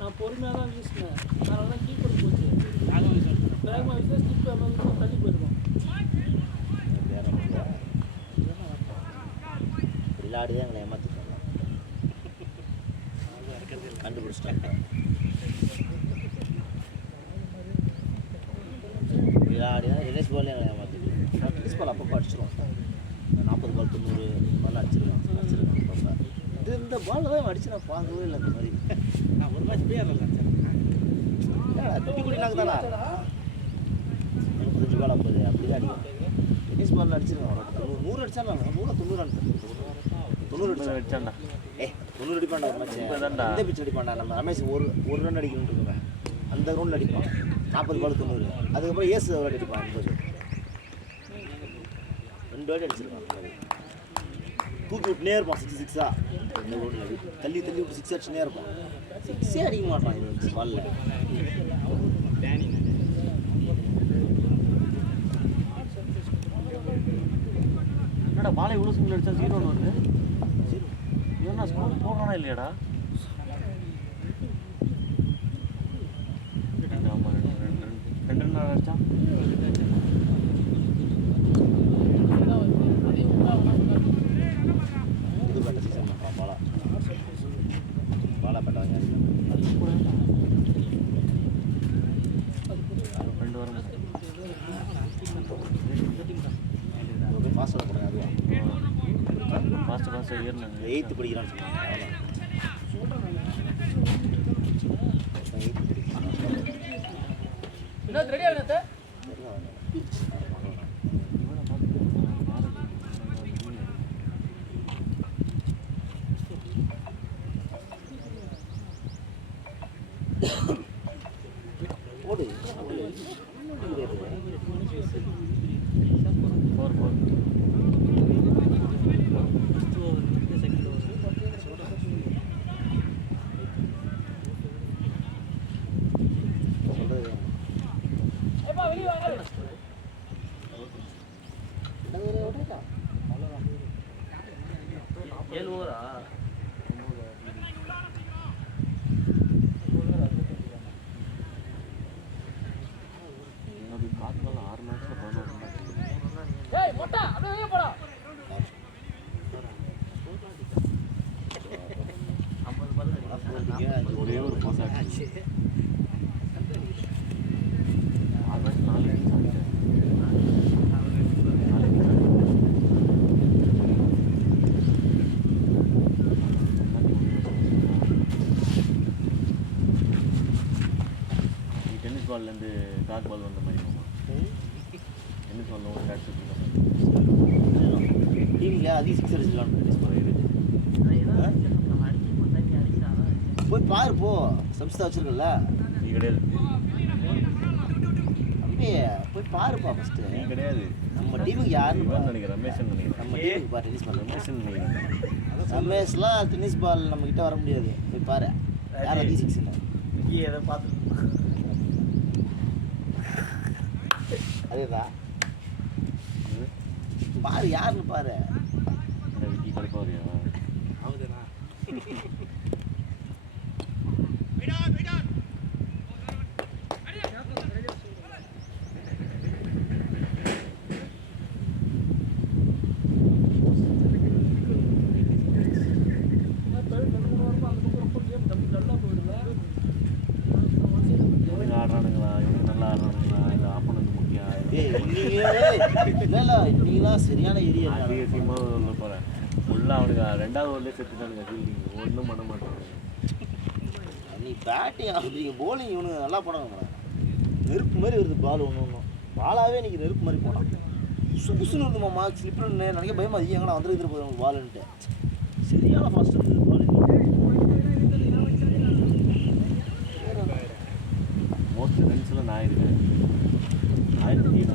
நான் பொறுமையாக தான் வீசினேன். அதனால தான் கீப்பர் போச்சு. வேகமாக வீசினா ஸ்டிப் தள்ளி போயிருக்கோம். விளையாடிதான் எங்களை ஏமாற்றிட்டாங்க. கண்டுபிடிச்சிட்டாங்க. விளையாடிதான் ரிலேஸ் பால் எங்களை ஏமாற்றிட்டு ரிலேஸ் பால் அப்பப்போ அடிச்சிடும். 40 பால் 90 பால் அடிச்சிருக்கான் அப்பப்போ. இது இந்த பால் தான் அடிச்சு நான் பார்க்கவே இல்லை. அந்த மாதிரி நான் ஒரு மேட்ச் போய் குட்டி குட்டி நாங்கள் தானே 35 பால் 50 அப்படி தான் அடிக்கும். Tennis ball அடிச்சிருக்கான் 100 அடிச்சானா 190 90 அடிச்சான்டா. 90 அடிப்பான்டா மச்சான். இந்த பிச் அடிப்பான்டா. நம்ம ரமேஷ் ஒரு ரன் அடிக்கணும்னு இருக்குங்க. அந்த ரவுண்டில் அடிப்பான் 40 பால் 90. அதுக்கப்புறம் ஏசு ஒரு அடிப்பான் 50. 2 வாட்டி அடிச்சிருக்கான். தூக்கி விட்டுனே இருப்பான் 6-6ஆ. இந்த ரவுண்டில் தள்ளி விட்டு 6 அடிச்சுனே இருப்பான். 6ஏ அடிக்க மாட்டான் இந்த பாலில். என்னடா பாலை இவ்வளோ சிங்கிள் அடிச்சா 0 வருது. இவனா ஸ்கோர் போடுறானா இல்லையாடா? ஆமாம் 2 ரன் அடிச்சான். புது பேட்டை சீசன் பண்ணுறான் பாலா பேட்டை வாங்கி அடிக்கலாம். 2 வாரம் ஃபாஸ்ட்டாக போடுங்க. அதுவா ஃபாஸ்ட்டாக ஏறினாங்க. 8th படிக்கிறான்னு சொன்னாங்க. ரெடியா வினோத்? ஓடு 4 சொல்கிறது ஏப்பா வெளிய வாங்க. ஓடுறா 7 ஓவரா? அது காத்துனால 6 மேட்ச்ல 11 மேட்ச். ஏய் மொட்டா அப்படியே வெளிய போடா. 50 பால் ஒரே ஒரு பாஸ் ஆச்சு. 6 மேட்ச் 4 ரன்ஸ் ஆச்சு. டென்னிஸ் பால்லேருந்து காக் பால் வந்த மாதிரி டென்னிஸ் பால் ஒரு கேட்ச் டீமில் அதிக 6 அடிச்சிடலாம். டென்னிஸ் பால் போய் பாரு போ. சம்ஸ்தா வச்சிருக்கல நீ கிடையாது. தம்பி போய் பாருப்பா ஃபஸ்ட்டு. நீ கிடையாது. நம்ம டீமுக்கு யாருன்னு இவன் பாரு. நினைக்கிறேன் ரமேஷன் நினைக்கிறேன். நம்ம டீமுக்கு பாரு டென்னிஸ் பால். ரமேஷன் நினைக்கிறேன். ரமேஷ்லாம் டென்னிஸ் பால் நம்மக்கிட்ட வர முடியாது. போய் பாரு யார் அதிக 6 இல்லை. எதை பார்த்து அதேதான் பாரு யாருன்னு பாரு. விக்கி கடுப்பா வரியா? இவனுங்க ஆடுறானுங்களா, இவனுங்க நல்லா ஆடுறானுங்களா, இந்த ஆப்பனண்ட் முக்கியம். நீங்களாம் சரியான ஏரியா. அதிகமாக உள்ள போகிறேன் ஃபுல்லாக அவனுங்க 2வது ஓவர்லேயே செத்துட்டானுங்க. ஃபீல்டிங் ஒன்றும் பண்ண மாட்டாங்க. நீ பேட்டிங் ஆடுறீங்க, போலிங் இவனுங்க நல்லா போடாங்க. நெருப்பு மாதிரி வருது பால். ஒன்றும் பாலாகவே இன்னைக்கு நெருப்பு மாதிரி போனான். புசுன்னு வருது மாமா. ஸ்லிப்னு நினைக்க பயமா அது எங்கடா வந்துருக்கு போதும் பாலுன்ட்டு. சரியான ஃபாஸ்ட் இருந்தது பால். மோஸ்ட் ரன்ஸில் நான் இருக்கேன். 1700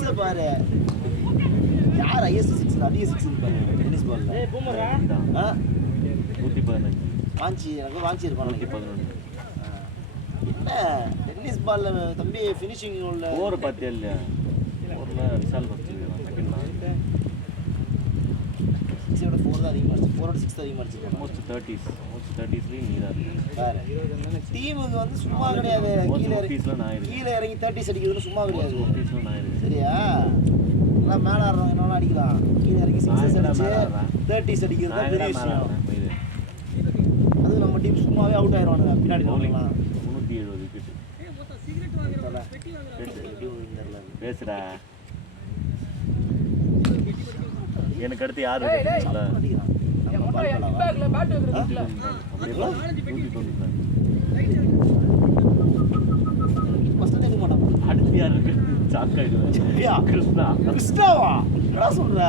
6 பாரு. யார் ஐஎஸ்சி 6 அதிக 6 பாரு டென்னிஸ் பால்ல. ஆ 115 வாஞ்சி எனக்கு வாஞ்சி இருப்பான். 111 என்ன டென்னிஸ் பால்ல தம்பி ஃபினிஷிங் உள்ள ஓவர் பார்த்தியா இல்லையா? ஓவரில் விஷால் வச்சுருக்கான் செகண்ட் தான். 6ஓட 4 தான் அதிகமாக அடிச்சு. 4ஓட 6 அதிகமாக அடிச்சிருக்கான். மோஸ்ட் 30ஸ்லேயும் நீ தான் இருக்கு. பாரு டீமுக்கு வந்து சும்மா கிடையாது. கீழே ஃபீஸில் நான் இருக்கேன். கீழே இறங்கி 30s அடிக்கிறதுன்னு சும்மா கிடையாது. ஃபீஸில் நான் இருக்கேன். சரியா? எல்லாம் மேலே ஆடுறவங்க என்னெல்லாம் அடிக்கலாம். கீழே இறங்கி 6s அடிச்சு 30s அடிக்கிறது தான் பெரிய விஷயம். அதுவும் நம்ம டீம் சும்மாவே அவுட் ஆயிடுவானுங்க பின்னாடி போகலாம். 370 விக்கெட்டு. பேசுடா. எனக்கு அடுத்து யார் இருக்குல்ல? நம்ம பால் பண்ணலாம். பேக்ல பேட் வைக்கிறதுல ஃபர்ஸ்ட் எடுக்க மாட்டான். அடுத்து யாருக்கு சாக்காயிடுவேன் ஜேபியா? கிருஷ்ணா கிறிஸ்டாவா என்ன சொல்ற?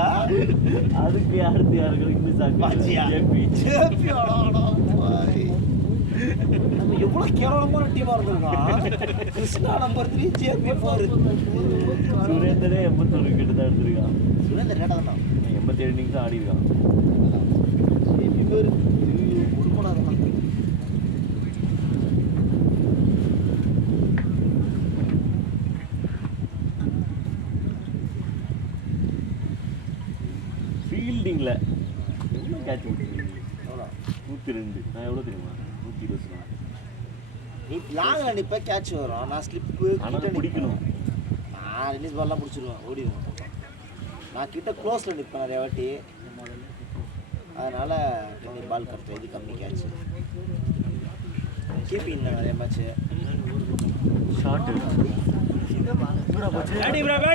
அதுக்கு அடுத்து யாருக்கு இன்னும் பாத்தியா? சாக்கு ஜேபி நம்ம எவ்வளவு கேவலமான டீமா இருந்திருக்கோம். Krishna number 3, JP 4. சுரேந்தரே 81 கிட்ட தான் எடுத்திருக்கான். சுரேந்தர் கேட்டா தான் 87 இன்னிங்ஸ் ஆடி இருக்கான். ஜேபி பேர் கொடுக்கணும் அதெல்லாம். ஃபீல்டிங்ல எவ்வளோ கேட்ச் விட்டுருக்கீங்க? எவ்வளோ? 102. நான் எவ்வளோ தெரியுமா? 120. நீ லாங்ல நிப்ப கேட்ச் வரும். நான் ஸ்லிப்பு ஆனால் பிடிக்கணும். நான் டென்னிஸ் பால்லாம் பிடிச்சிருவேன், ஓடிடுவேன். நான் கிட்ட க்ளோஸில் நிற்பேன் நிறைய வாட்டி, அதனால் டென்னிஸ் பால் கட்டுறேன். இது கம்மி கேட்ச். கீப்பிங் நிறைய மேட்ச்சு. ஷார்ட் பேட்டிங் ப்ரோ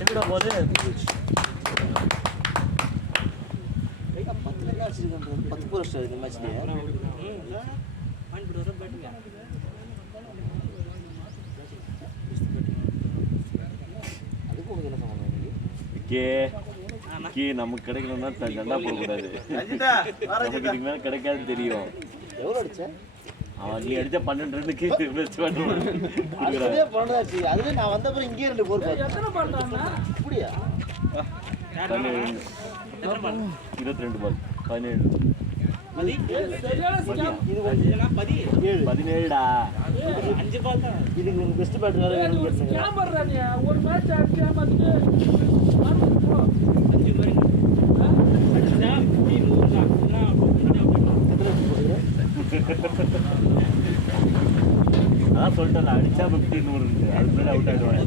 எங்கடா போகுது? 10 ரன் அடிச்சிருக்கேன். 10 போஸ்ட் இந்த மேட்ச்லேயே. அதுக்கு உங்களுக்கு என்ன சம்பந்தம்? கே நமக்கு கிடைக்கணும்னா சண்டா போடக்கூடாது. நமக்கு இதுக்கு மேலே கிடைக்காது தெரியும். எவ்வளோ அடிச்சேன்? அவன் நீ அடிச்சா 12 ரன்னுக்கு பெஸ்ட் பண்ணுவான். அதுலேயே 12 ஆச்சு. அதுலேயே நான் வந்த பிறகு இங்கேயே 2 போர் பார்த்தேன். எத்தனை பண்ணுறாங்க? அப்படியா? 22 பால் 17. சரியான ஸ்கேம். இது கொஞ்சம் 17டா. இதுக்கு உங்க பெஸ்ட் பேட்டர் வேற வேணும்னு கேட்டீங்க. ஸ்கேம் பண்றா நீ. ஒரு மேட்ச் ஆடி ஏமாத்திட்டு மறுபடியும் போ. அதான் சொல்லிட்டேன், அடிச்சா 50 100 இருக்கு. அது முன்னாடி அவுட் ஆயிடுவாங்க.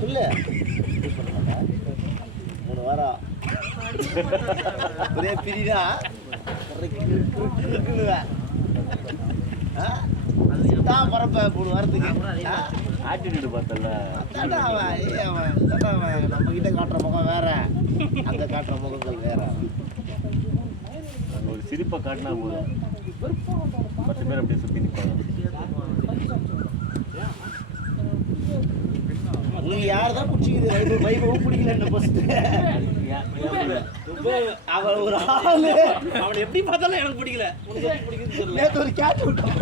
சொல்லு 3 வாரம் ஒரே பிரிடா தான் பரப்ப 3 வாரத்துக்கு. ஆட்டிடியூடு பார்த்தல நம்ம கிட்ட காட்டுற முகம் வேற, அங்க காட்டுற முகங்கள் வேற. ஒரு சிரிப்பை காட்டினா போதும், 10 பேர் அப்படியே சுற்றி நிற்பாங்க. உங்களுக்கு யார் தான் பிடிச்சிக்குது? வைபவம் பிடிக்கல என்ன ஃபர்ஸ்ட். அவன் ஒரு ஆளு, அவனை எப்படி பார்த்தாலும் எனக்கு பிடிக்கல. உனக்கு எப்படி பிடிக்குதுன்னு தெரியல. நேத்து ஒரு கேட்ச் விட்டான்.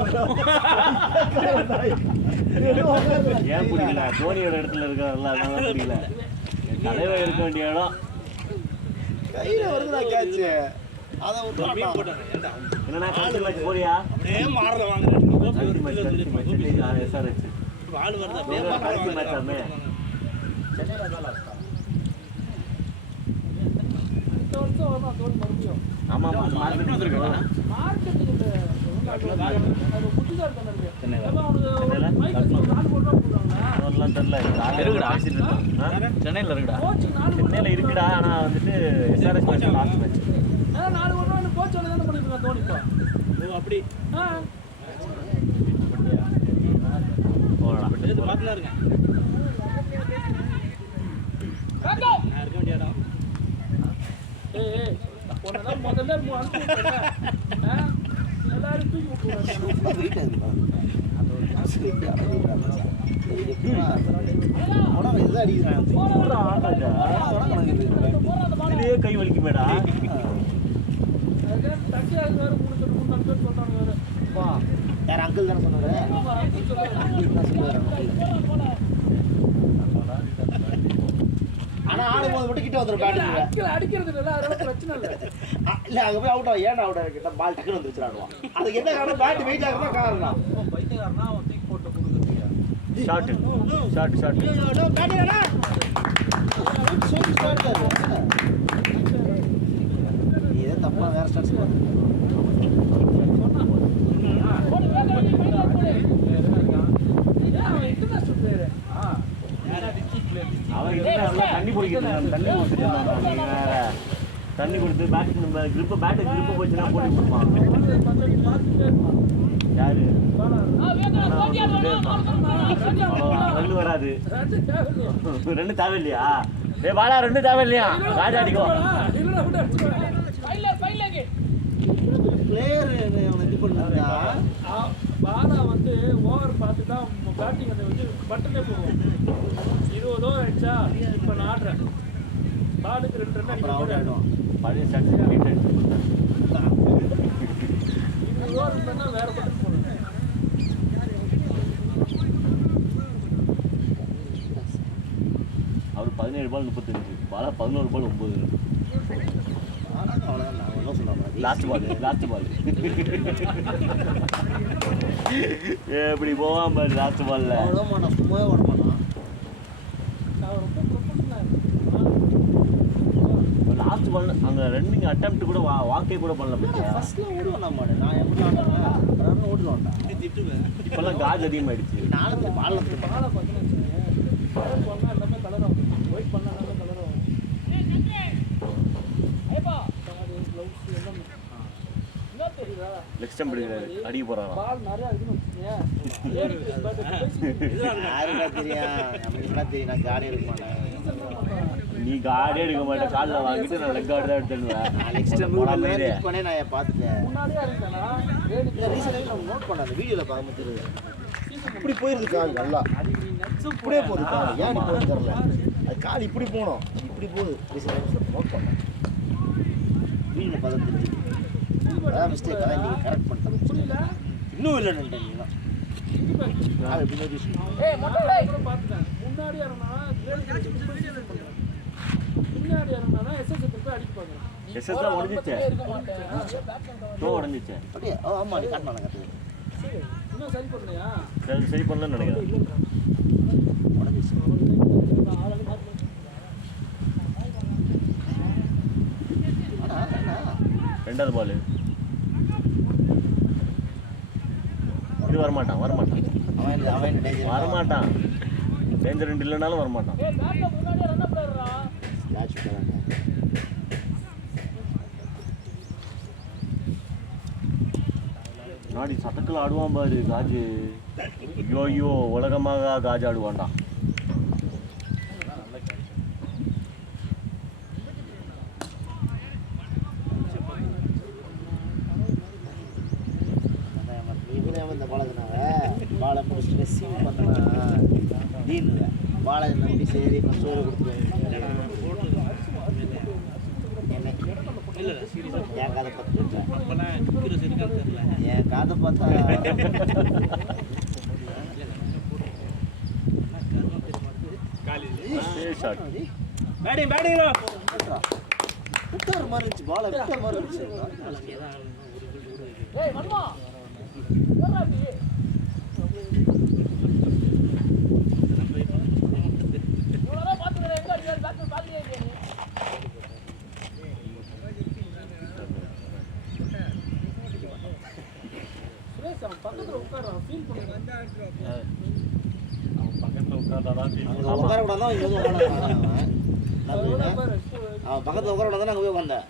ஏன் பிடிக்கல? தோனியோட இடத்துல இருக்கிறாருல, அதனால பிடிக்கல. தலைவர் இருக்க வேண்டிய இடம் கையில வருதுடா கேட்ச். அதை விட்டு என்னன்னா கடைசி மேட்ச் போறியா? அப்படியே மாறல வாங்குறேன். கடைசி மேட்ச் எஸ்ஆர்ஹெச் பால் வருது அப்படியே கடைசி மேட்ச் ஆமே. அடுத்த வருஷம் வரும் அதோட மறுபடியும் ஆமா மார்க்கெட் வந்திருக்கா? மார்க்கெட்டிங் அது புதுசாக தானே இருக்கு. அவனுக்கு மைக்கு 4 கோடி ரூபா போடுறாங்க. அதெல்லாம் தெரியல. சென்னையில் இருக்குடா. கோச்சுக்கு 4 கோடி சென்னையில் இருக்குடா. ஆனால் வந்துட்டு எஸ்ஆர்ஹெச் மேட்ச் லாஸ்ட் மேட்ச். 4 கோடி ரூபா கோச் வேலை தானே பண்ணிட்டு இருக்கான் தோனி இப்போ. ஓ அப்படி போகலாம். பார்த்துலாம் இருக்கேன். நான் இருக்க வேண்டிய இடம். ஏய் உன்னதான் முதல்ல அனுப்பி விட்டுறேன். எல்லாரும் தூக்கி விட்டுருவாங்க. வெயிட் ஆகுதுமா? இதுதான் அடிக்கிறான். இதுலயே கை வலிக்குமேடா. அதுதான் தட்டி அது வேறு 3 பேர் சொல்றாங்க வேறு. யார் அங்கிள் தானே சொன்னாரு? அங்கிள் தான் சொல்லுவாரு. ஆனா ஆடும்போது மட்டும் கிட்ட வந்துடும் பேட்டிங். அடிக்கிறது இல்லை, அதனால பிரச்சனை இல்லை. இல்ல அங்க போய் அவுட் ஆகும். ஏன் அவுட் ஆகிட்ட பால் டக்குன்னு வந்துருச்சு ஆடுவான். அதுக்கு என்ன காரணம்? பேட் வெயிட் ஆகுறதா காரணம். பைத்தியக்காரனா அவன் தூக்கி போட்டு கொடுக்குறீங்க. ஷார்ட் இதே தப்பா வேற ஸ்டார்ட் அவன் தண்ணி குடிக்கிறான், தண்ணி குடிச்சிட்டு இருந்தான். நீங்க வேற தண்ணி கொடுத்து பேட்டு கிரிப்பு போச்சுன்னா போட்டு கொடுப்பான். யாரு ரெண்டு வராது, ரெண்டு தேவையில்லையா? வாடா, ரெண்டு தேவையில்லையா? காடி அடிக்கும். பிளேயர் இது பண்ணா பாலா வந்து ஓவர் பார்த்து தான் பேட்டிங் வந்து பட்டனே போகும். 20 ஓவர் ஆயிடுச்சா, இப்போ நான் ஆடுறேன். பாலுக்கு 2 ரன் அப்புறம் அவுட் ஆகிடும். பழைய ஸ்டாக்ஸ் 20 ஓவர் இருந்தா வேற பட்டன் போடுவேன். அவர் 17 பால் 35, பாலா 11 பால் 9. அவ்வளோதான், நான் ஒன்றும் சொல்ல லாஸ்ட் பால் எப்படி போவான் பாரு லாஸ்ட் பால்ல. அவ்வளோமா சும்மாவே ஓட மாட்டான். நான் ரொம்ப ப்ரொஃபஷனல். லாஸ்ட் பால் அங்கே ரன்னிங் அட்டெம்ப்ட் கூட வாக்கே கூட பண்ணல. ஃபர்ஸ்ட்ல ஓடுவேன் நம்ம, நான் எப்படி ஆடுறேன் ஓடுவேன்டா. இப்போல்லாம் காஜ் அதிகமாகிடுச்சு. நாளைக்கு பாலில் பாலை பார்த்தீங்கன்னா கலர் பண்ணால் எல்லாமே கலர் ஆகும், ஒயிட் பண்ணால் எல்லாமே கலர் ஆகும். க்ளவுஸ் எல்லாமே என்ன தெரியுதா? லெக் ஸ்டம்ப் எடுக்கிறாரு, அடிக்க போறாராம். பால் நிறையா இருக்குன்னு வச்சுக்கோங்க. யாருக்கா தெரியும், நம்மளுக்குலாம் தெரியும். நான் காடி எடுக்க மாட்டேன். நீ காடே எடுக்க மாட்டேன், காலில் வாங்கிட்டு நான் லெக் கார்டு தான் எடுத்துடுவேன். நான் நெக்ஸ்ட் டைம் பண்ணே நான் பார்த்துட்டேன். முன்னாடியே இருந்தேன்னா இந்த ரீசனாக நம்ம நோட் பண்ணேன், அந்த வீடியோவில் பார்க்கும்போது தெரியுது. இப்படி போயிருது கால் நல்லா, இப்படியே போகுது கால். ஏன் இப்படி தெரியல, அது கால் இப்படி போகணும், இப்படி போகுது. ரீசனாக நோட் பண்ணேன், வீடியோவில் பார்த்து தெரிஞ்சு. அதான் மிஸ்டேக், அதான் நீங்கள் கரெக்ட் பண்ணிட்டேன். புரியல. இன்னும் இல்லைன்னு நீங்க கால் எப்படி பார்த்துட்டேன். முன்னாடி இறங்கினா பின்னாடி இறங்கினா எஸ்எஸ் போய் அடிக்க பார்க்குறேன். எஸ்எஸ் தான் உடஞ்சிச்சே, டோ உடஞ்சிச்சே. அப்படியே ஆமாம், நீ காட்டணும் கற்றுக்கு. இன்னும் சரி பண்ணலையா? சரி பண்ணலன்னு நினைக்கிறேன். உடஞ்சிச்சு. ரெண்டாவது பால் இது வரமாட்டான் வரமாட்டான். டேஞ்சர் ரெண்டு இல்லைனாலும் வரமாட்டான். நாடி சட்டக்கில் ஆடுவான் பாரு காஜு. ஐயோ உலகமாக காஜு ஆடுவான்டா. இந்த பாலை முடிச்சுட்டு சீன் பண்ணனா தீனுங்க பாலை நம்பி சரி சோறு கொடுத்துருவேன். என் காதை பார்த்து என் காதை பார்த்தா விட்டார் மாதிரி இருந்துச்சு, பாலை விட்டார் மாதிரி இருந்துச்சு. பக்கத்துல உட்காரான், ஃபீல் பண்ணுங்க. அங்கே உட்கார கூடாதான், இங்கே வந்து உட்கார. அவன் பக்கத்தில் உட்கார கூடாதான் அங்கே போய் உட்காந்தேன்.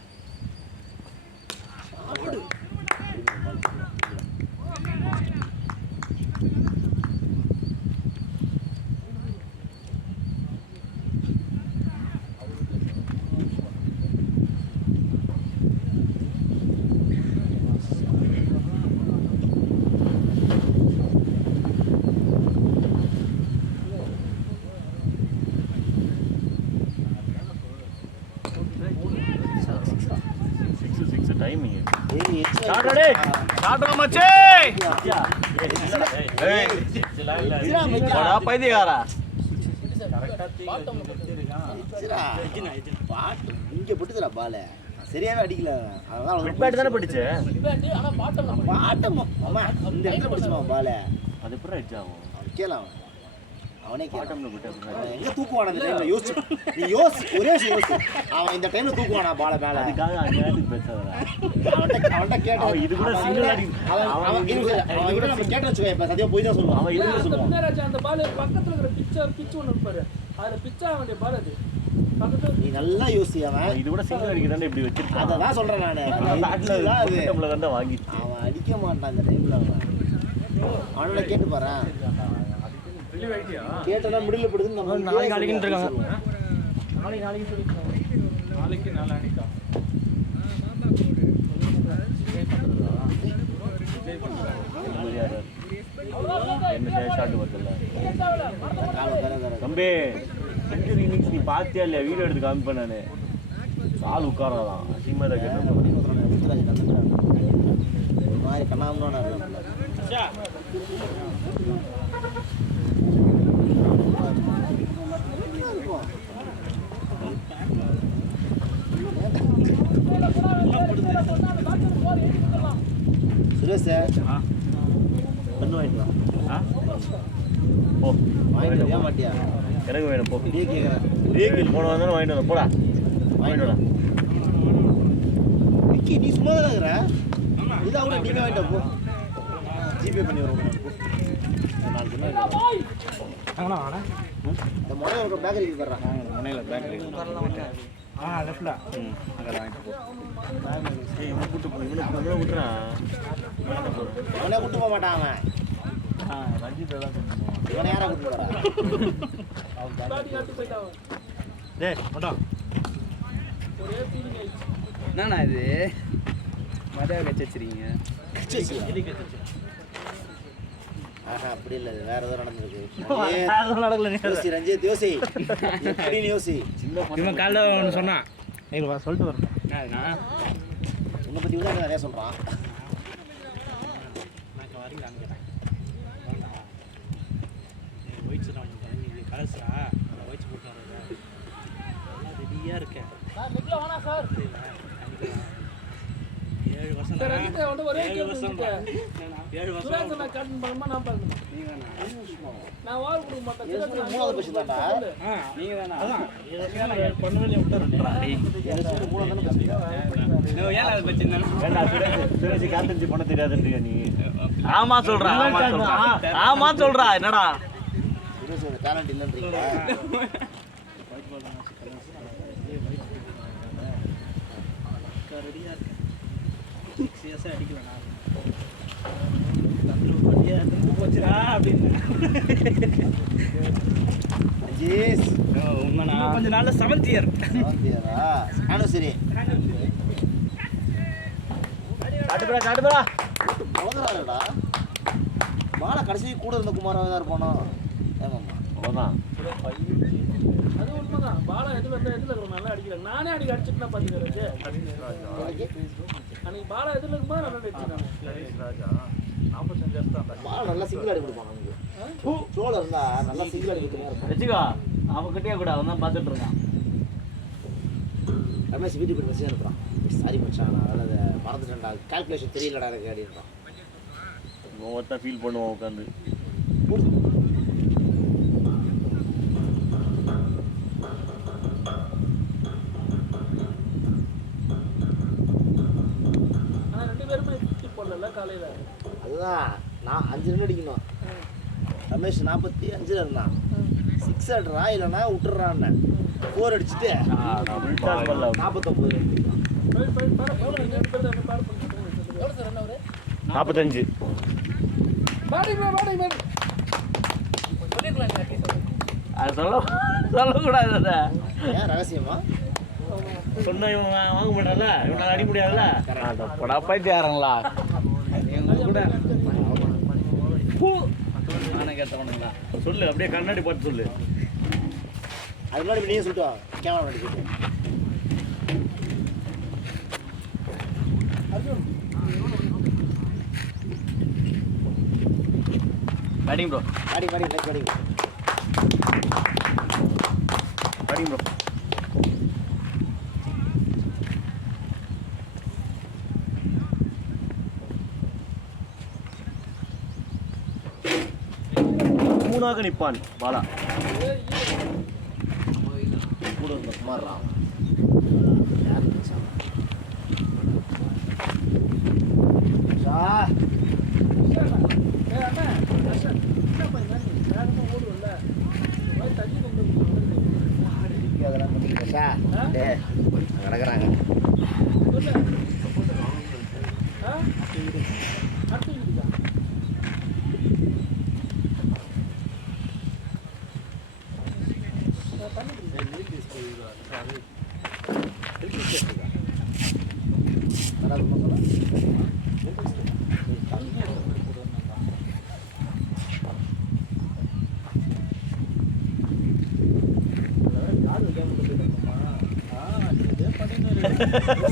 இங்க போட்டுதுடா பால சரியாவே அடிக்கல, அதனால தானே படிச்சு பாட்டம் இந்த இடத்துல படிச்சுமா பால. அது எப்படி அடிச்சாகும் கேலாம் அவனே கேட்டான். பாட்டம்ல விட்டு அவன் எங்க தூக்குவான் அந்த டைம்ல யோசிச்சு நீ ஒரே விஷயம் யோசிச்சு அவன் இந்த டைம்ல தூக்குவானா பால மேல அதுக்காக அநியாயத்துக்கு பேசாதடா. அவன்கிட்ட கேட்டான் அவன் இது கூட single அடி அவன் கூட நம்ம கேட்டு வச்சுக்கோ இப்ப சத்தியம் போய் தான் சொல்லுவான் அவன் இது கூட சொல்லுவான். முன்னேராஜா அந்த பால் பக்கத்துல இருக்கிற பிச்சு ஒன்று இருப்பாரு அதுல பிச்சா வேண்டிய பால் அது பக்கத்துல நீ நல்லா யோசி அவன் இது கூட சிங்கிள் அடிக்கிறானே இப்படி வச்சிருக்கான். அதை தான் சொல்றேன் நானு பேட்ல அது நம்மள தான்டா வாங்கிச்சு. அவன் அடிக்க மாட்டான் இந்த டைம்ல அவனோட கேட்டு பாரு கேட்டா மிடில் படுதுன்னு நம்ம நாளைக்கு அடிக்கிட்டு இருக்காங்க. நாளைக்கு சொல்லிக்கலாம் நாளைக்கு நாளானிக்கா என்ன ஷாட் வரல காலம் வேற வேற தம்பி செஞ்சுரி இன்னிங்ஸ் நீ பாத்தியா இல்லையா? வீடியோ எடுத்து காமிப்பேன் நானு. கால் உட்காரலாம் அசிங்கமா தான் கேட்டேன். ஒரு மாதிரி கண்ணாமண்ணா சுரேஷ் பண்ணு வாங்கிட்டு வா போ வாங்கிட்டு வர மாட்டியா எனக்கு வேணும் போ. நீ கேட்குறேன் ரீகில் போன வந்தாலும் வாங்கிட்டு வர போடா. வாங்கிட்டு வரா விக்கி நீ சும்மா தான் இருக்கிற இதான் கூட நீங்கள் வாங்கிட்டு போ ஜிபே பண்ணி வரோம் நாலு சொன்னா இந்த முனையில் இருக்க பேக்கரிக்கு தர்றான் முனையில் பேக்கரி லெஃப்ட்ல அங்கே வாங்கிட்டு போ. இவனை கூட்டு போ. இவனை விட்டுறான். அவனே கூட்டு போக மாட்டான் அவன் ரஞ்சித் தான் இவனை யாரா கூட்டு போறா பாடி காட்டி போயிட்டான் டேய் மண்டா ஒரே ஃபீலிங் ஆயிடுச்சு என்னண்ணா இது மதியாக வச்சு வச்சிருக்கீங்க? ஆஹா அப்படி இல்லை வேற ஏதோ நடந்திருக்கு நடக்கல. யோசி ரஞ்சித் யோசி எப்படின்னு யோசி இவன் காலைல ஒன்று சொன்னான். சொல்லிட்டு வரேன் உன்னை பற்றி கூட நிறையா சொல்கிறான் சார் 7 வருஷம் ஒரே சுரேஷ் நான் காட்டன் பண்ணமா நான் பார்க்கணும் நான் வால் கொடுக்க மாட்டேன் மூணாவது பட்சம் தான்டா நீங்கள் தானே பண்ணுவேன் ஏழாவது வச்சிருந்தாலும் சுரேஷ் காத்தடிச்சு பண்ண தெரியாதுன்றியா நீ? ஆமா சொல்றா ஆமா சொல்றா என்னடா சுரேஷோட டேலண்ட் இல்லைன்றீங்களா அஜீஸ் கொஞ்ச நாள்ல 7th இயர் நானும் சரி காட்டுப்படா அவ்வளோதான்டா மாலை கடைசி கூட இருந்த குமாராவே தான் இருப்பானோ ஏமாம்மா அவ்வளோதான். அது உண்மைதான் பாலா எதுல இருக்கிறோம் நல்லா அடிக்கிறாங்க நானே அடிச்சுட்டு பாத்துக்கிறேன் அன்னைக்கு பாலா எதுல இருக்கும்போது நல்லா அடிச்சிருக்காங்க மாலை நல்லா சிங்கிள் அடி கொடுப்பான் நமக்கு ட்ரோல இருந்தா நல்லா சிங்கிள் அடி கொடுத்துனே இருக்கும் வச்சுக்கோ அவன்கிட்டயே கூட அவன் தான் பார்த்துட்டு இருக்கான் ரமேஷ் வீட்டுக்கு போய் மெசேஜ் அனுப்புறான் சாரி மச்சான் நான் அதை மறந்துட்டேன்டா கால்குலேஷன் தெரியலடா எனக்கு அப்படின்றான் ஒவ்வொருத்தன் ஃபீல் பண்ணுவான் உட்காந்து. ஆனா 2 பேருமே டிப் பண்ணல காலையில அதுதான் நான் 5 ரன் அடிக்கணும் ரமேஷ் 45 இருந்தான் 6 ஆடுறான் இல்லைன்னா விட்டுறான்னு 4 அடிச்சுட்டு 49 ரன் பாரு 45. அது சொல்லக்கூடாது அதை ஏன் ரகசியமா சொன்னா இவன் வாங்க மாட்டான்ல, இவனால அடி முடியாதுல்ல. படா போயிட்டு யாருங்களா நானே கேட்டவனுங்களா சொல்லு, அப்படியே கண்ணாடி பார்த்து சொல்லு. அது முன்னாடி நீயே சொல்லிட்டு வா கேமரா அடிக்கிட்டு பேட்டிங் ப்ரோ பாடி நெக்ஸ்ட் பாடி அடிங்க ப்ரோ. ஒழுங்காக நிற்பான் பாலா கூட இருந்த குமார்ரா கிடக்குறாங்க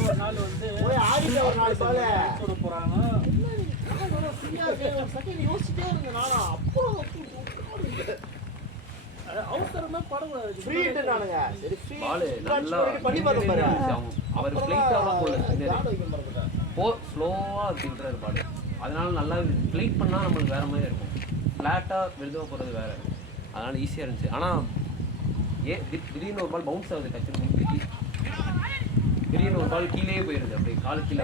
ஒரு நாள் வந்து போய் ஆடிட்ட ஒரு நாள் போல சொல்ல போறாங்க. யோசிச்சுட்டே இருங்க நானா அப்புறம் அவசரமா படக்கூடாது. ஃப்ரீ நானுங்க சரி ஃப்ரீ பால் நல்லா பண்ணி பார்க்க பாரு அவர் ஃப்ளைட் ஆகலாம் போல ஸ்லோவாக விட்டுறாரு பால். அதனால நல்லா ஃப்ளைட் பண்ணால் நம்மளுக்கு வேறு மாதிரி இருக்கும். ஃப்ளாட்டாக மெதுவாக போகிறது வேறு, அதனால் ஈஸியாக இருந்துச்சு. ஆனால் திடீர்னு ஒரு பால் பவுன்ஸ் ஆகுது டக்குன்னு. திடீர்னு ஒரு பால் கீழே போயிடுது, அப்படியே காலு கீழே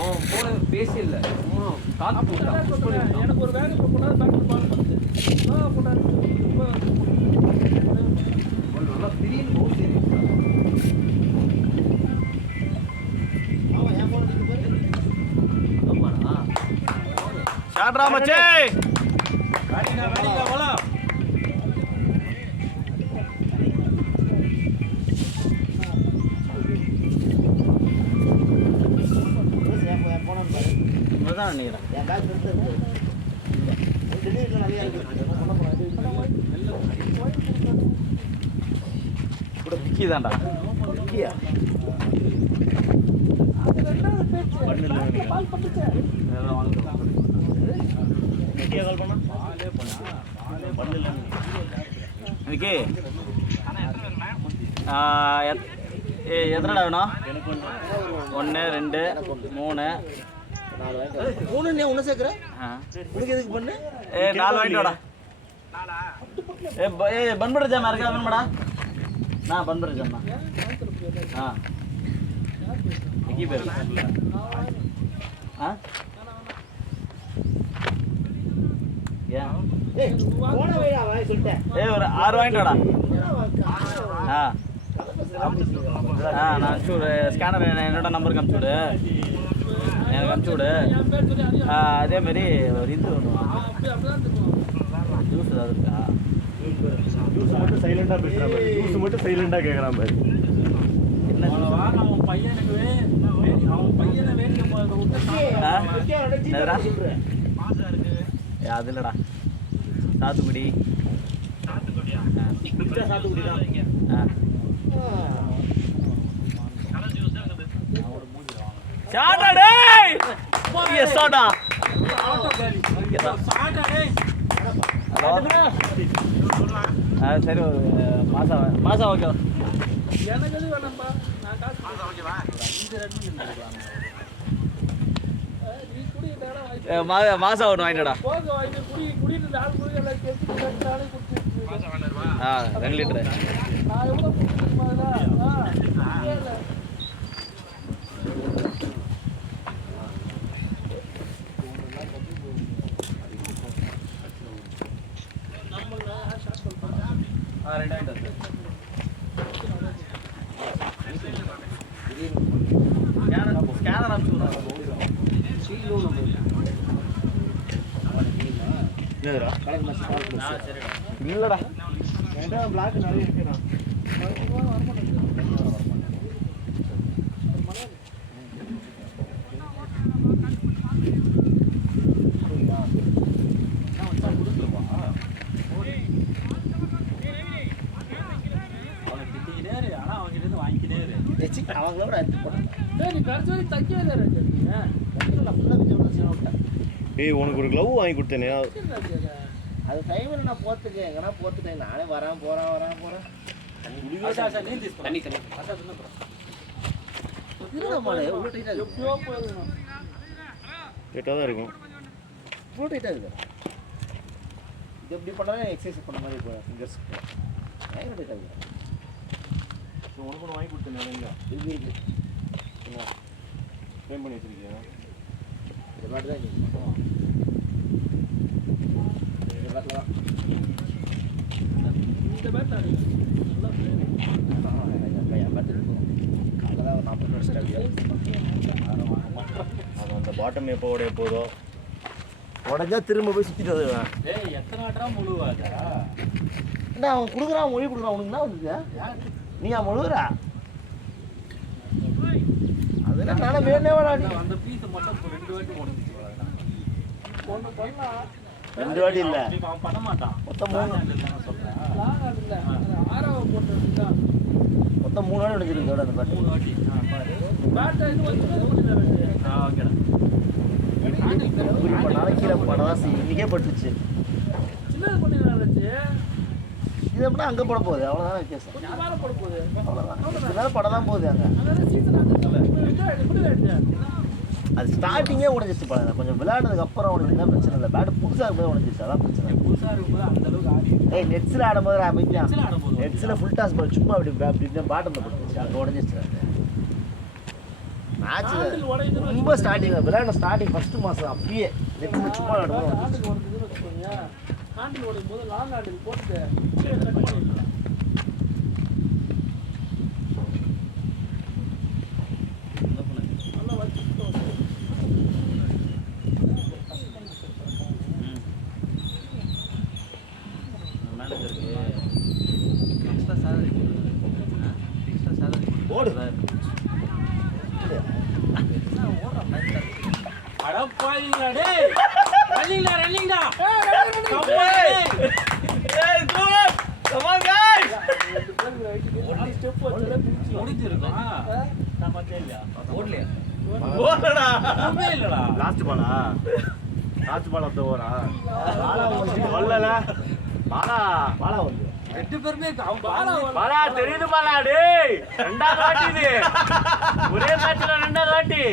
அவன் போல பேசி இல்லை, சும்மா காத்து எனக்கு ஒரு வேலை போனால் பேட்டில் பால் நல்லா திடீர்னு பவுன்ஸ் ஏறி ஷாட்ரா மச்சே வேடிக்கா போலாம். தான் நினைக்கிறேன். என் காசு பெருசா இருக்கு திடீர்னு நிறைய இருக்கு கூட விக்கி தான்டா முக்கியா இன்னைக்கு எத்தனைடா வேணும்? 1 2 3 மூணு ஒன்று சேர்க்குறேன் உனக்கு எதுக்கு பண்ணு 4 வாங்கிட்டு வாடா. பண்படுற ஜாமா இருக்கா வேணுமாடா? நான் பண்படுற ஜாமா விக்கி பேர் ஒரு 6 வாங்கிட்டு வாடா. நான் அனுப்பிச்சு விடு, ஸ்கேனர் என்னோட நம்பருக்கு அனுப்பிச்சு விடு, எனக்கு அனுப்பிச்சு விடு. அதேமாரி ஒரு இது ஒன்று ஜூஸ் ஏதாவது இருக்கா? ஜூஸ் மட்டும் சைலண்டாக பேசுகிறான் பாரு, ஜூஸ் மட்டும் சைலண்டாக கேட்குறான் பாரு. என்ன juice? அவன் பையனுக்கு அவன் பையனை வேண்டிய அது இல்லைடா, சாத்துக்குடி. சாத்துக்குடி தான் ஷாட்டா டேய் எஸ் ஷாட்டா சரி ஒரு மாசா ஓகே. எனக்கு எது வேணாம்ப்பா, நான் காசு நீ குடி இந்த இடம் வாங்கி மாசா ஒன்று வாங்கிட்டடா. போக வாங்கி குடிட்டு ஆள் குடி எல்லாம் கேட்டு குடிச்சு 2 லிட்டரு. நான் எவ்வளோ குடிச்சிருமா இல்லை ஸ்கேனர் அனுப்பிச்சு இல்லைடா என்கிட்ட பிளாக் நிறைய இருக்குண்ணா. அவங்களோட நீ கடைசி வரைக்கும் தைக்கவே இல்லை ஏய் உனக்கு ஒரு க்ளவ் வாங்கி கொடுத்தேனே, அது டைமில் நான் போத்துக்கேன் எங்கன்னா போத்துட்டேன் நானே வரேன் போகிறேன் தண்ணி தண்ணி திருட மாடு எவ்வளோ டைட்டாக எப்படியோ போயிடணும். டைட்டாக தான் இருக்கும். இவ்வளோ டைட்டாக இருக்குது. இது எப்படி பண்ணாலும் எக்ஸசைஸ் பண்ண மாதிரி இப்போ ஃபிங்கர்ஸ் பயங்கர டைட்டாக இருக்குது. ஸோ உனக்கு ஒன்று வாங்கி கொடுத்தேன் எங்க இருக்கு ஃப்ரேம் பண்ணி வச்சிருக்கியா? இந்த பேட் தான் இந்த பேட்டில் தான் இந்த பேட் நல்லா என் பேட் இருக்கும். அதில் தான் ஒரு 40 வருஷம் அது அந்த பாட்டம் எப்போ உடைய போதோ உடஞ்சா திரும்ப போய் சுற்றிட்டு வருவேன். ஏய் எத்தனை வாட்டரா முழுவாதா? என்ன அவன் கொடுக்குறான் மொழி கொடுக்குறான் உனக்கு என்ன வந்துருக்கு? நீ அவன் முழுகுறா அதெல்லாம் நானும் வேணே விளாடி அந்த பீஸை மட்டும் 2 வாட்டி போடுச்சு. ஒன்று பண்ணலாம் 2 வாட்டி இல்லை அவன் பண்ண மாட்டான். மொத்தம் 3 சொல்றேன். லாங் ஆடல 6ஆவது போட்டு மொத்தம் 3 வாட்டி உடைச்சிருக்கு அந்த பேட். 3 வாட்டி. பாரு. பேட்டை இது வந்து ஓகேடா. இப்போ நாளைக்கு கீழே படம் தான் இன்றைக்கே பட்டுச்சு. சின்னது பண்ணிடுறாச்சு இது எப்படின்னா அங்கே போட போகுது அவ்வளோதான் வித்தியாசம். கொஞ்சம் மேலே போட போகுது அவ்வளோதான் இதனால படம் தான் போகுது அங்கே. அதாவது சீசன் ஆகுது அது ஸ்டார்டிங்கே உடஞ்சிச்சு படம். கொஞ்சம் விளையாடுறதுக்கு அப்புறம் உனக்கு என்ன பிரச்சனை இல்லை. பேட் புதுசாக இருக்கும்போது உடஞ்சிச்சு அதான் பிரச்சனை. புதுசா இருக்கும்போது அந்த அளவுக்கு ஆடி நெட்ஸில் ஆடும்போது அமைதியா நெட்ஸ்ல ஆடும்போது நெட்ஸில் ஃபுல் டாஸ் பால் சும்மா அப்படி பாட்டமில் போட்டுச்சு அங்கே உடஞ்சிச்சு. மேட்ச் ரொம்ப ஸ்டார்டிங் விளையாட ஸ்டார்டிங் ஃபர்ஸ்ட் மாதம் அப்பயே நெட்ஸில் சும்மா விளையாடும்போது ஹேண்டில் உடஞ்சதுன்னு வச்சுக்கோங்க. ஹேண்டில் உடையும் போது லாங் ஹேண்டில் போட்டு கீழே கட் பண்ணிடலாம். நல்லா வச்சு போடு. அடப்பாயிங்களா டேய். ரன்னிங்டா. ஸ்டெப் வச்சதே பிடிச்சி முடிஞ்சு இருக்கும். நான் பார்த்தே இல்லையா? ஓடலையா? ஓடடா ஒண்ணுமே இல்லடா. லாஸ்ட் பாலா அந்த ஓரா வரல பாலா பாலா வந்து 2 பேருமே அவன் பாலா பாலா தெரியுது பாலா டேய் ரெண்டாவது வாட்டி இது ஒரே மேட்ச்ல ரெண்டாவது வாட்டி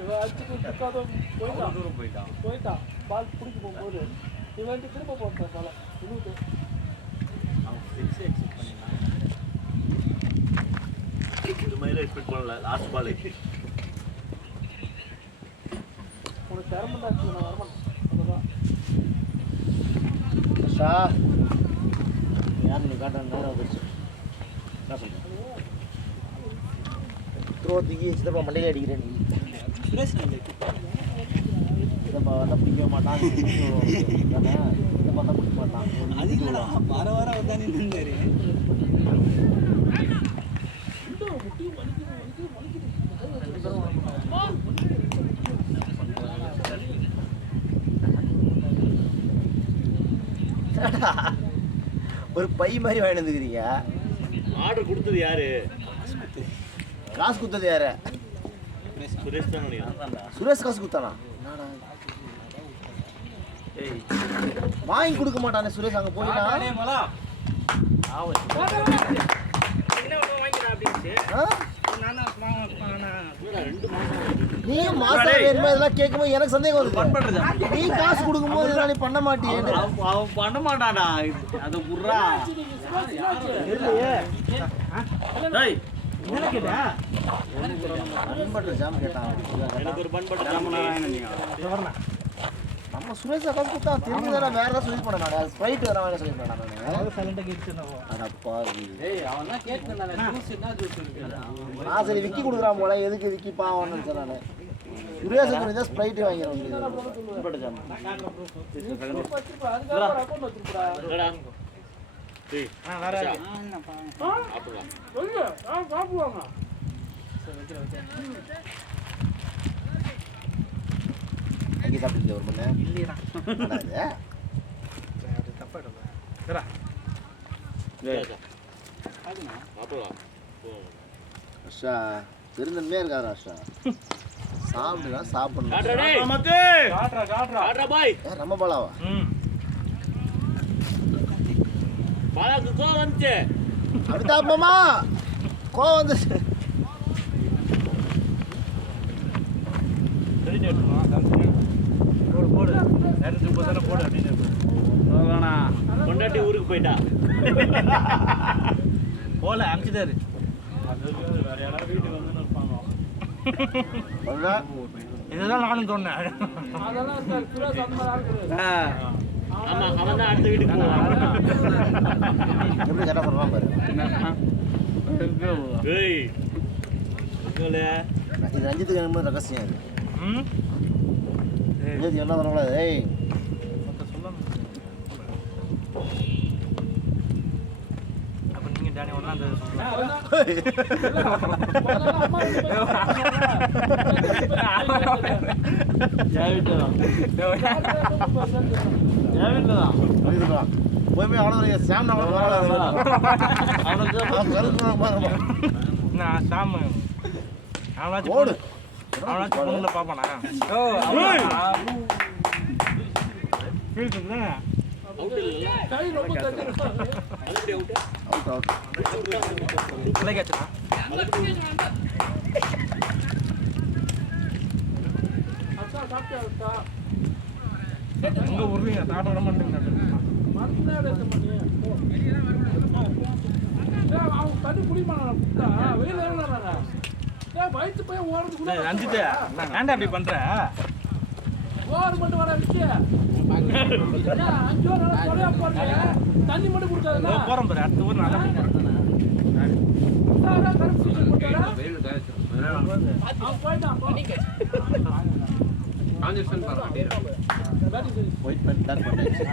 இவன் அடிச்சுட்டு நிற்காத போயிட்டான் தூரம் போயிட்டான். போயிட்டான் பால் பிடிக்க போகும்போது இவன் திரும்ப போட்டான் பால இவனுக்கு அவன் 6 எக்ஸிட் பண்ணினான். இது மாதிரி எக்ஸ்பெக்ட் பண்ணல லாஸ்ட் பால். உனக்கு திறமை தான் இருக்கு, நான் வரமாட்டேன் அவ்வளோதான். ஷா யார் நீ காட்ட நேரம் வந்துச்சு என்ன சொல்கிறேன் த்ரோத்திக்கு சித்தப்பா மண்டையில அடிக்கிறேன் நீ சித்தப்பா வந்தால் பிடிக்க மாட்டான் சித்தப்பா தான் பிடிக்க மாட்டான். அது இல்லடா வார வாரம் வந்தானே நின்றாரு. ஒரு பை மாதிரி வாங்கி வந்துக்கிறீங்க. ஆர்டர் கொடுத்தது யாரு? காசு கொடுத்தது யாரு? சுரேஷ் தான் நினைக்கிறேன். சுரேஷ் காசு கொடுத்தானா? ஏய் வாங்கி கொடுக்க மாட்டானே சுரேஷ் அங்கே போயிட்டா. டேய் மலா. நீயும் மாசம் வேணுமா இதெல்லாம் கேட்கும்போது எனக்கு சந்தேகம் வருது. நீ காசு கொடுக்கும்போது இதெல்லாம் நீ பண்ண மாட்டியே. அவன் பண்ண மாட்டானா அதை புர்றா இல்லையே டேய் பண்பட்டு ஜாம் கேட்டான். எனக்கு ஒரு பன் பட்டு நம்ம சுரேஷ் காசு கொடுத்தா தெரிஞ்சுதானே வேற ஏதாவது சொல்லி போனேன். நான் ஸ்ப்ரைட் வேற வாங்க சொல்லி போனேன் நான். அடப்பா டேய் அவன் தான் கேட்கறானே ஜூஸ் என்ன ஜூஸ் இருக்கு. நான் சரி விக்கி கொடுக்குறான் போல எதுக்கு விக்கி பாவம்னு நினைச்சேன் நான். சுரேஷ் கொஞ்சம் ஸ்ப்ரைட் வாங்கிடுவேன். பண்பட்டு ஜாம் வச்சிருப்பா அதுக்காக ஒரு அக்கௌண்ட் வச்சிருப்பா. என்னடா டேய் சொல்லு சாப்பிடுவாங்க. அங்கே சாப்பிட்டு ஒரு பண்ண இல்லையா அஷா பெருந்தன்மையாக இருக்காரு அஷா. சாப்பிட்டுதான் சாப்பிடணும். காட்ரா பாய் நம்ம பாலாவா பாலாக்கு கோவம் வந்துச்சு. அமிதாப் மாமா கோவம் வந்துச்சு. போடு 230 தானே போடு அப்படின்னு வேணாம். கொண்டாட்டி ஊருக்கு போயிட்டா போல அனுப்பிச்சிட்டாரு. வேற யாராவது வீட்டுக்கு வந்து இருப்பாங்க. இதுதான் நானும் சொன்னேன். ஆமா அவன் தான் அடுத்த வீட்டுக்கு போவான். எப்படி கரெக்டாக பண்ணுறான் பாரு. ஏய் இது ரஞ்சித்துக்கு என்ன ரகசியம் இது. ரஞ்சித் என்ன பண்ணக்கூடாது. ஏய் அப்ப நீங்க டானி ஒண்ணா அந்த போய் அவனுக்கு சாம் சாம் அவனாச்சும் ஓடு அவனாச்சும் பொண்ணுல பாப்பானா எங்க ஊர்லீங்க தாட்ட விட மாட்டேங்க தண்ணி குடிமானா வெயில் வயிற்று போய் ஓடுறது ரஞ்சித் ஏன்டா அப்படி பண்ற ஓடு மட்டும் வர விஷயம் 5 ரூபா போடுறேன் தண்ணி மட்டும் கொடுக்காதுன்னா போறோம் பாரு அடுத்த ஊர் நல்லா ஒயிட் பேண்ட் டாக் பண்ணிடுச்சு.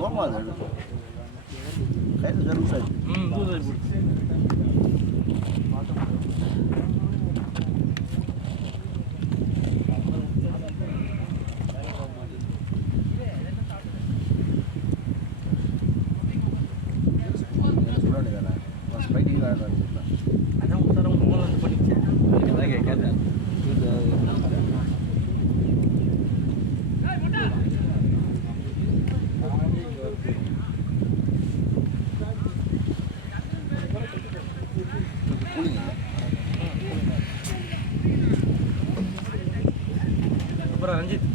கோமா அது கையில் கரும்பு சார். ரஞ்சித்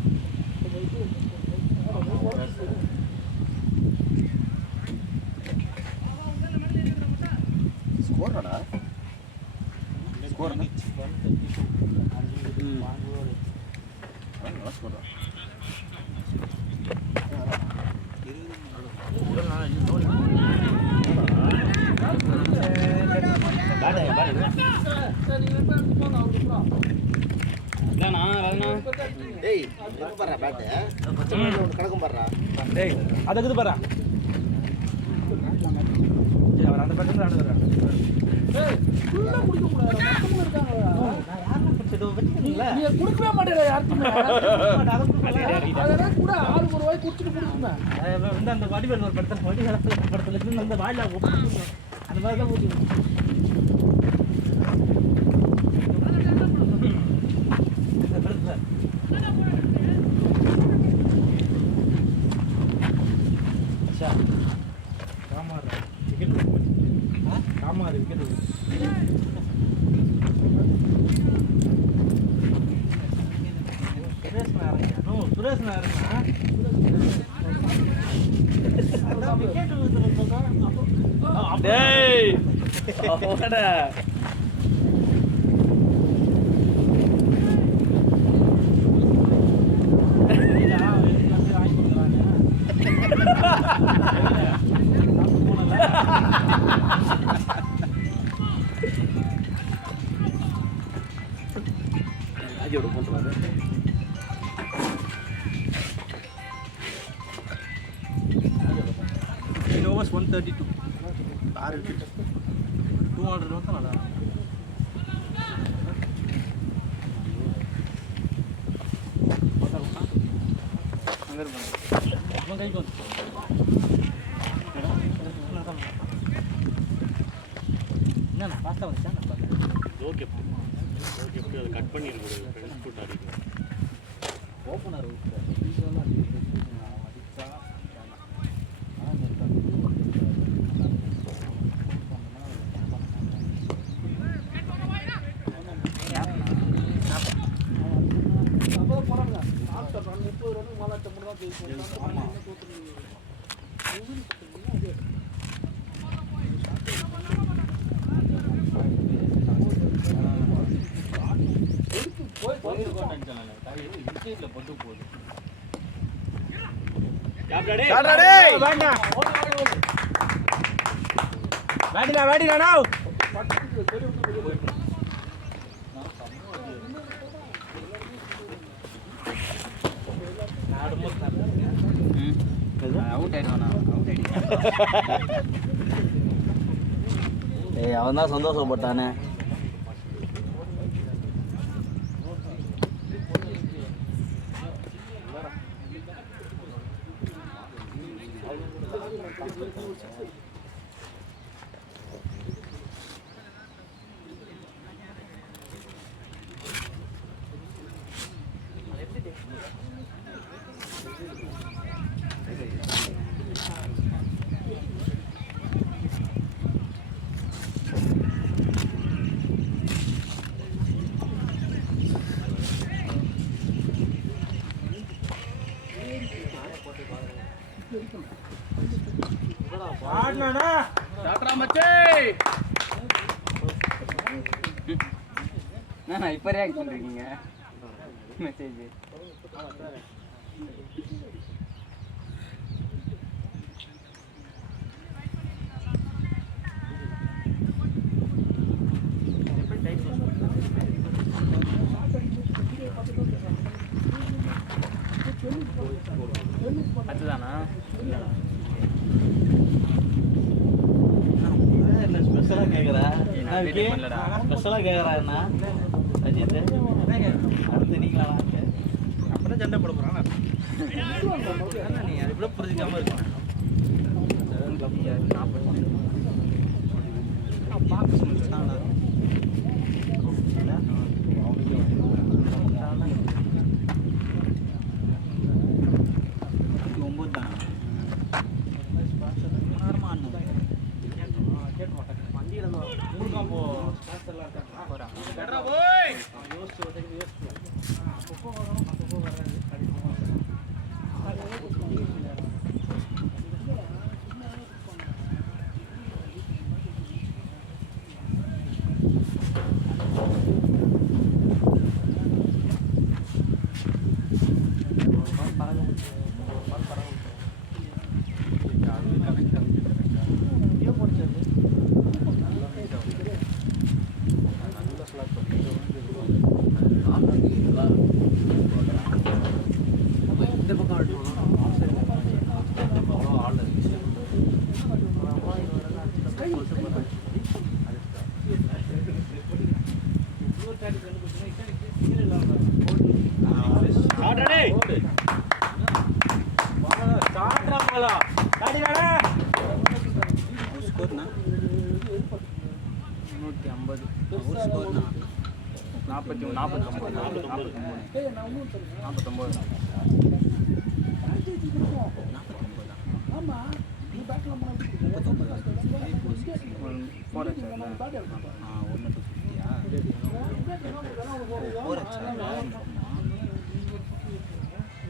ஸ்கோர்டா ஸ்கோர் என்ன ஸ்கோர்டா டேய் எங்க பாறா பேட் கடக்கும் பாறா. டேய் அதுக்கு பாரு அவர் அந்த பக்கத்துல ஆடுறாரு. ஏய் ஃபுல்லா குடிக்க கூடாது மொத்தமா இருக்காங்க. நீ குடிக்கவே மாட்டேடா யாருக்குமே. அதெல்லாம் கூட ஆளுக்கு ஒரு வாய் குடிச்சிட்டு குடிக்குமே. வந்து அந்த வடிவேல் ஒரு படத்துல இருந்து அந்த வாயில அந்த மாதிரி தான் ஊத்தி overs 132 200 நோத்தனடா அங்க இருக்கு நம்ம கைக்கு வந்து என்ன பாஸ்தா வந்துச்சா ஓகே ஓகே எப்படி அதை கட் பண்ணி இருக்கு ஃப்ரெண்ட்ஸ் ஃபுட் ஆடிக்கு ஓபனர் இதெல்லாம் அடிச்சா ஏய் அவன் தான் சந்தோஷப்பட்டானே. இப்போ ரியாக்ட் பண்ணுறீங்க மெசேஜ் அதுதானா என்ன ஸ்பெஷலாக கேட்குறா? ஸ்பெஷலாக கேட்குறா என்ன அஜித்? அடுத்து நீங்களா? அப்பதான் சண்டை போட போறாங்க. நீ அது கூட புரிஞ்சுக்காம இருக்க.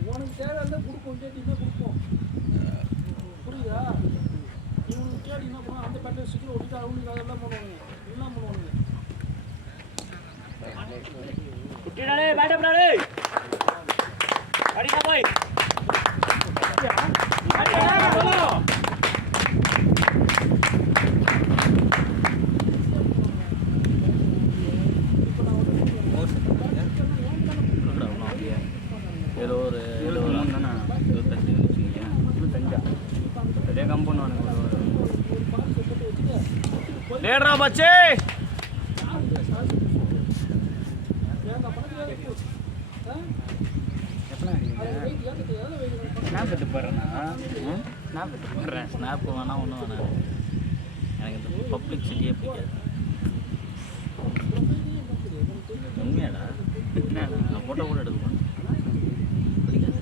உனக்கு தேவையான கொடுப்போம், கேட்டீங்கன்னா கொடுப்போம். புரியுதா? இவனுக்கு கேட்டீங்கன்னா கூட அந்த பேட்டரி சீக்கிரம் ஒட்டிட்டு அவனுக்கு அதெல்லாம் பண்ணுவானுங்க, எல்லாம் பண்ணுவானுங்க. குட்டிடாடே பேட்டப் டாடே அடிடா போய் அடிடா போலோ लेडरा बच्चे ஸ்னாப் எடுத்து போடுறேன்னா ஸ்னாப் எடுத்து போடுறேன். ஸ்னாப் வேணாம் ஒன்றும் வேணாம், எனக்கு இந்த பப்ளிசிட்டியே பிடிக்காது. உண்மையாடா நான் ஃபோட்டோ கூட எடுக்க மாட்டேன், பிடிக்காது.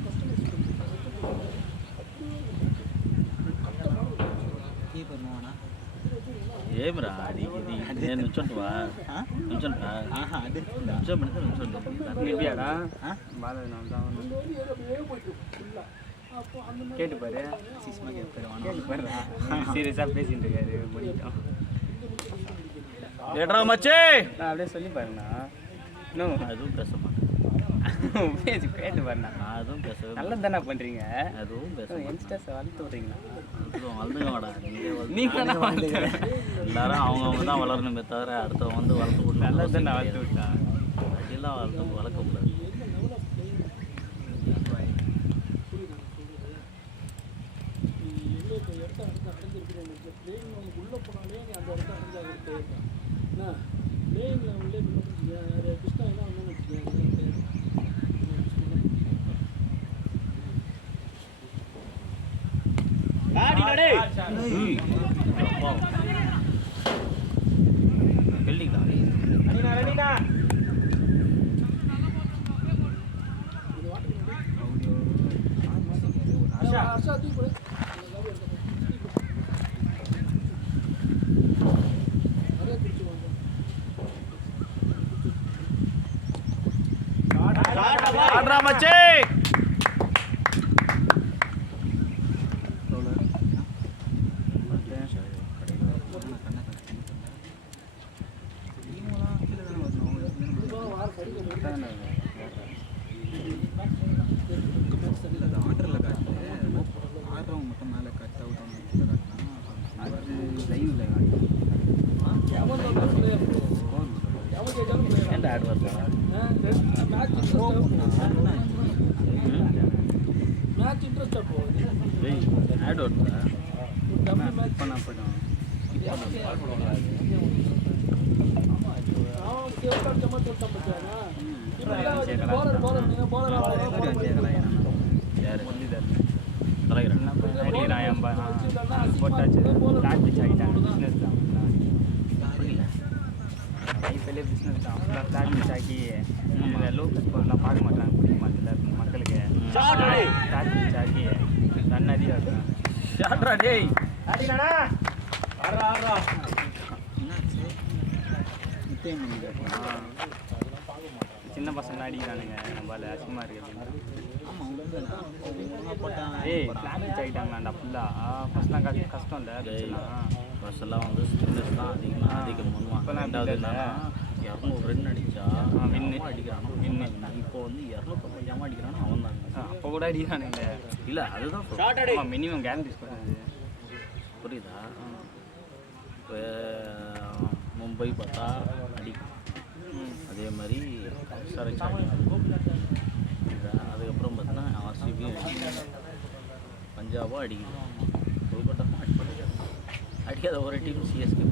ఏమిరా నేను నుంచుంటువా నుంచుంటా నుంచోబెడితే నుంచుంటా బాగా அப்போ அந்த மாதிரி கேட்டு பாரு கேட்டு பாரு சீரியஸாக பேசிட்டு இருக்காரு முடிட்டோம் ஏட்ரா மச்சி நான் அப்படியே சொல்லி பாருண்ணா இன்னும் அதுவும் பேச மாட்டேன் பேசி கேட்டு பாருண்ணா நான் அதுவும் பேசவே நல்லது தானே பண்ணுறீங்க அதுவும் பேச யங்ஸ்டர்ஸ் வளர்த்து விட்றீங்களா வளர்ந்துக்கோடா நீங்கள் தான் வளர்த்து எல்லாரும் அவங்கவுங்க தான் வளரணுமே தவிர அடுத்தவங்க வந்து வளர்த்து விட்டு நல்லது தானே வளர்த்து விட்டா அப்படிலாம் வளர்க்கக்கூடாது எவ்வளோ இடத்த அடைஞ்சிருக்கிறவங்களுக்கு பிளேயிங் அவனுக்கு உள்ளே போனாலே நீ அந்த இடத்த அடைஞ்சாக போயிருக்கேன் என்ன பிளேயிங்கில் அவங்களே கிருஷ்ணா என்ன ஒன்று வச்சுக்கேன் ஹர்ஷா தூக்கி போடு நிறைய பிடிச்சுவாங்க ஆட்ரா மச்சி என்ன ஆட் வருது மேட்ச் இன்ட்ரெஸ்டாக போகுது ஆட் வருதா டம்மி மேட்ச் பண்ண போய்டும் கேட்காத மாதிரி சொல்லிட்டான் பத்தியானா போலர் போலர் நீங்கள் போலர் யார் தலைகிறேன் போட்டாச்சு பிளாட் ஆகிட்டாங்க பிஸ்னஸ் தான் ஐபிஎல்லே பிஸ்னஸ் தான் ஃபுல்லாக பிளாட் ஆக்கி லோக்கல் ஸ்போர்ட்லாம் பார்க்க மாட்டாங்க பிடிக்க மாட்டேங்குது மக்களுக்கு பிளாட் ஆக்கி தன்னதியாக இருக்காங்க ஷாட்ரா டேய் சின்ன பசங்க அடிக்கிறானுங்க நம்மளால அசிங்கமா இருக்கு ஏய் பிளாட் ஆகிட்டாங்களாண்டா ஃபுல்லாக ஃபர்ஸ்ட்லாம் கஷ்டம் இல்லை ஃபர்ஸ்ட்லாம் வந்து ஸ்பின்னர்ஸ் தான் அதிகம் பண்ணுவாங்க ரெண்டாவது என்னன்னா 200 ரன் அடிச்சா வின்னு அடிக்கிறானோ வின்னு இப்போ வந்து 250 அடிக்கிறானோ அவன் தான் அப்போ கூட அடிக்கிறானுங்க இல்லை அதுதான் மினிமம் கேரண்டிஸ் பண்ணுறது புரியுதா இப்போ மும்பை பார்த்தா அடிக்கும் அதே மாதிரி சரச்சா அதுக்கப்புறம் பார்த்தீங்கன்னா ஆர்சிபி பஞ்சாபும் அடிக்குது கொல்கட்டாவும் அடிக்காத ஒரு டீம் சிஎஸ்கே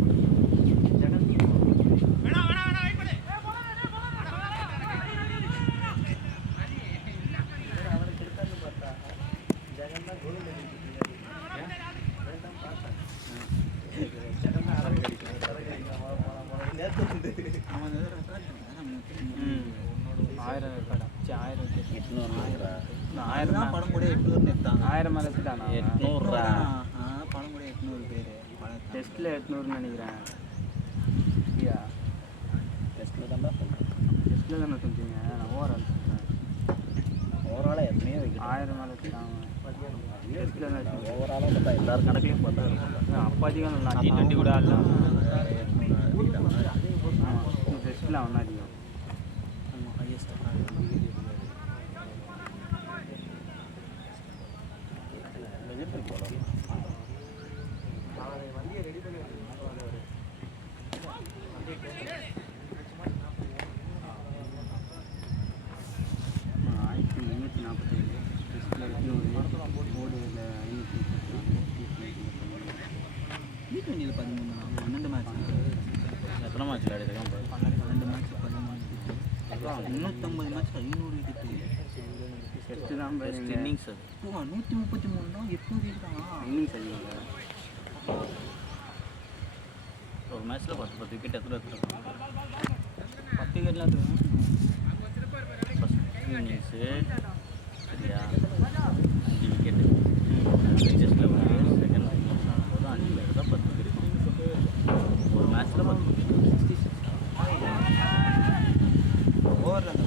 ஆயிரம் மேலே எடுத்துட்டானா 800 டெஸ்ட்டில் 800 நினைக்கிறேன் இல்லையா டெஸ்ட்டில் தானே டெஸ்ட்டில் தானே செஞ்சீங்க நான் ஓவரால் ஓவராலாக எத்தனையோ 1000 மேலே எடுத்துட்டாங்க டெஸ்ட்டில் தான் ஓவராலாக பார்த்தா எல்லாரும் கணக்கையும் பார்த்தா அப்போ அதிகம் நான் T20 கூட ஆடலாம் டெஸ்ட்டில் அவன் அதிகம் எத்தனை மேட்ச் விளையாடிருக்கான் 12 மேட்ச் 350 மேட்ச் 500 விக்கெட்டு டெஸ்ட்டு தான் பெஸ்ட் இன்னிங்ஸ் அது 133 தான் 800 தான் இன்னிங்ஸ் அதிகம் ஒரு மேட்ச்சில் 10 விக்கெட் எத்தனை எடுத்துருக்காங்க 10 விக்கெட்லாம் எடுத்துருக்காங்க ஃபஸ்ட் இன்னிங்ஸு சரியா 5 விக்கெட்டு ஜஸ்ட்டில் வந்து செகண்ட் இன்னிங்ஸ் ஆகும்போது 5 பேர் தான் 10 விக்கெட் ஒரு மேட்ச்சில் 10 விக்கெட் ஓவரில் அந்த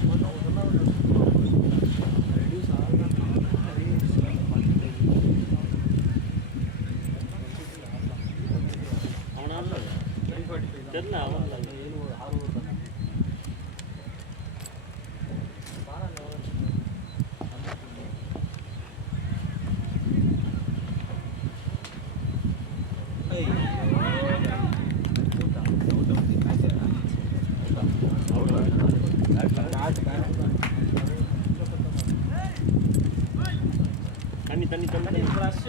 தண்ணி தண்ணி தண்ணி தண்ணி ஃப்ரெஷ்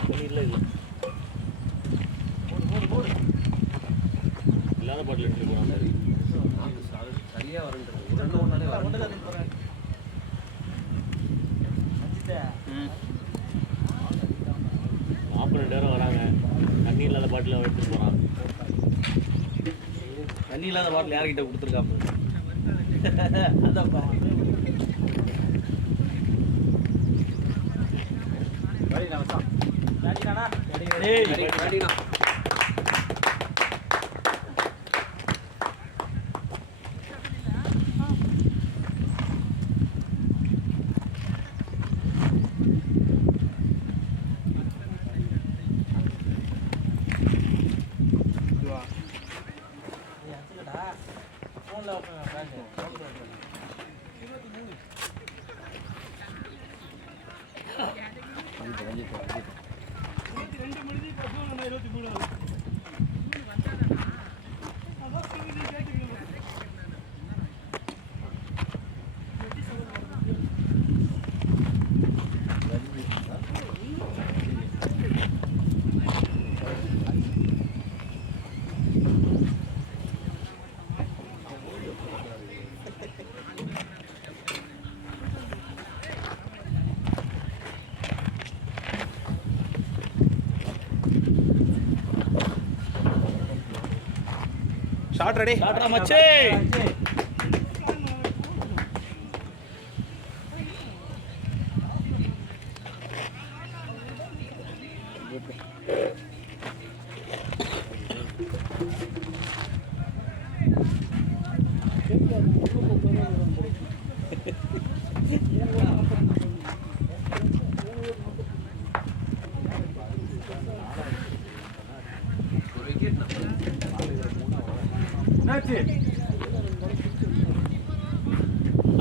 தண்ணி இல்லை இல்லை இல்லாத பாட்டில் எடுத்துட்டு போகிறாங்க சரியாக வரன்றது ஒரு ரெண்டு ஒன்றாலே வர நேரம் வராங்க தண்ணி இல்லாத பாட்டில் எடுத்துட்டு போகிறான் தண்ணி இல்லாத பாட்டில் யார்கிட்ட கொடுத்துருக்காம அதான் ஷாட் ரெடி ஷாட்ரா மச்சே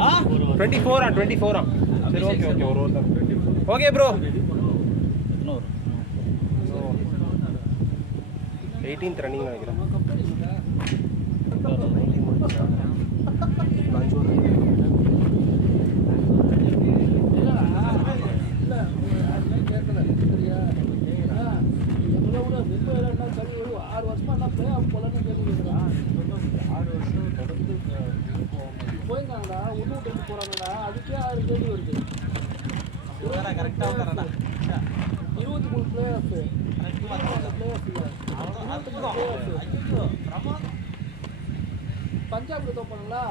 ஆ 24 சரி ஓகே ஓகே ஒரு over okay bro 18th running நினைக்கிறேன் போயிருக்காங்கடா உள்ளூட்டு போறாங்கடா அதுக்கே 6 கேள்வி வருது கரெக்டாக 23 பிளே ஆஃப் பஞ்சாப்ல தோப்பானுங்களா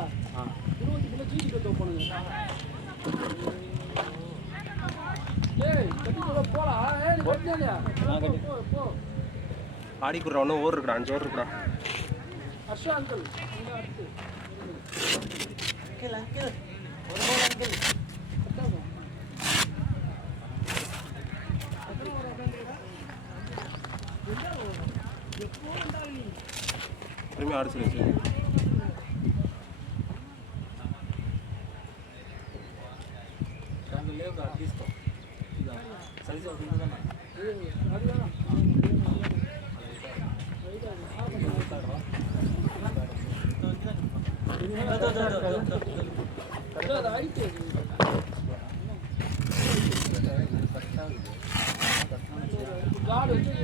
23 ஜிடிக்கு தோப்பானுங்க ஏய் கட்டி போடா ஏய் கட்டியா போ ஆடி குடுறா ஒன்று ஓவர் இருக்குடா 5 ஓவர் இருக்குடா ஹர்ஷா அங்கிள் இங்க அடுத்து அங்கிள் ஒரு கோல் அங்கிள் திரும்பி ஆடு சொல்லிச்சு காடு வச்சு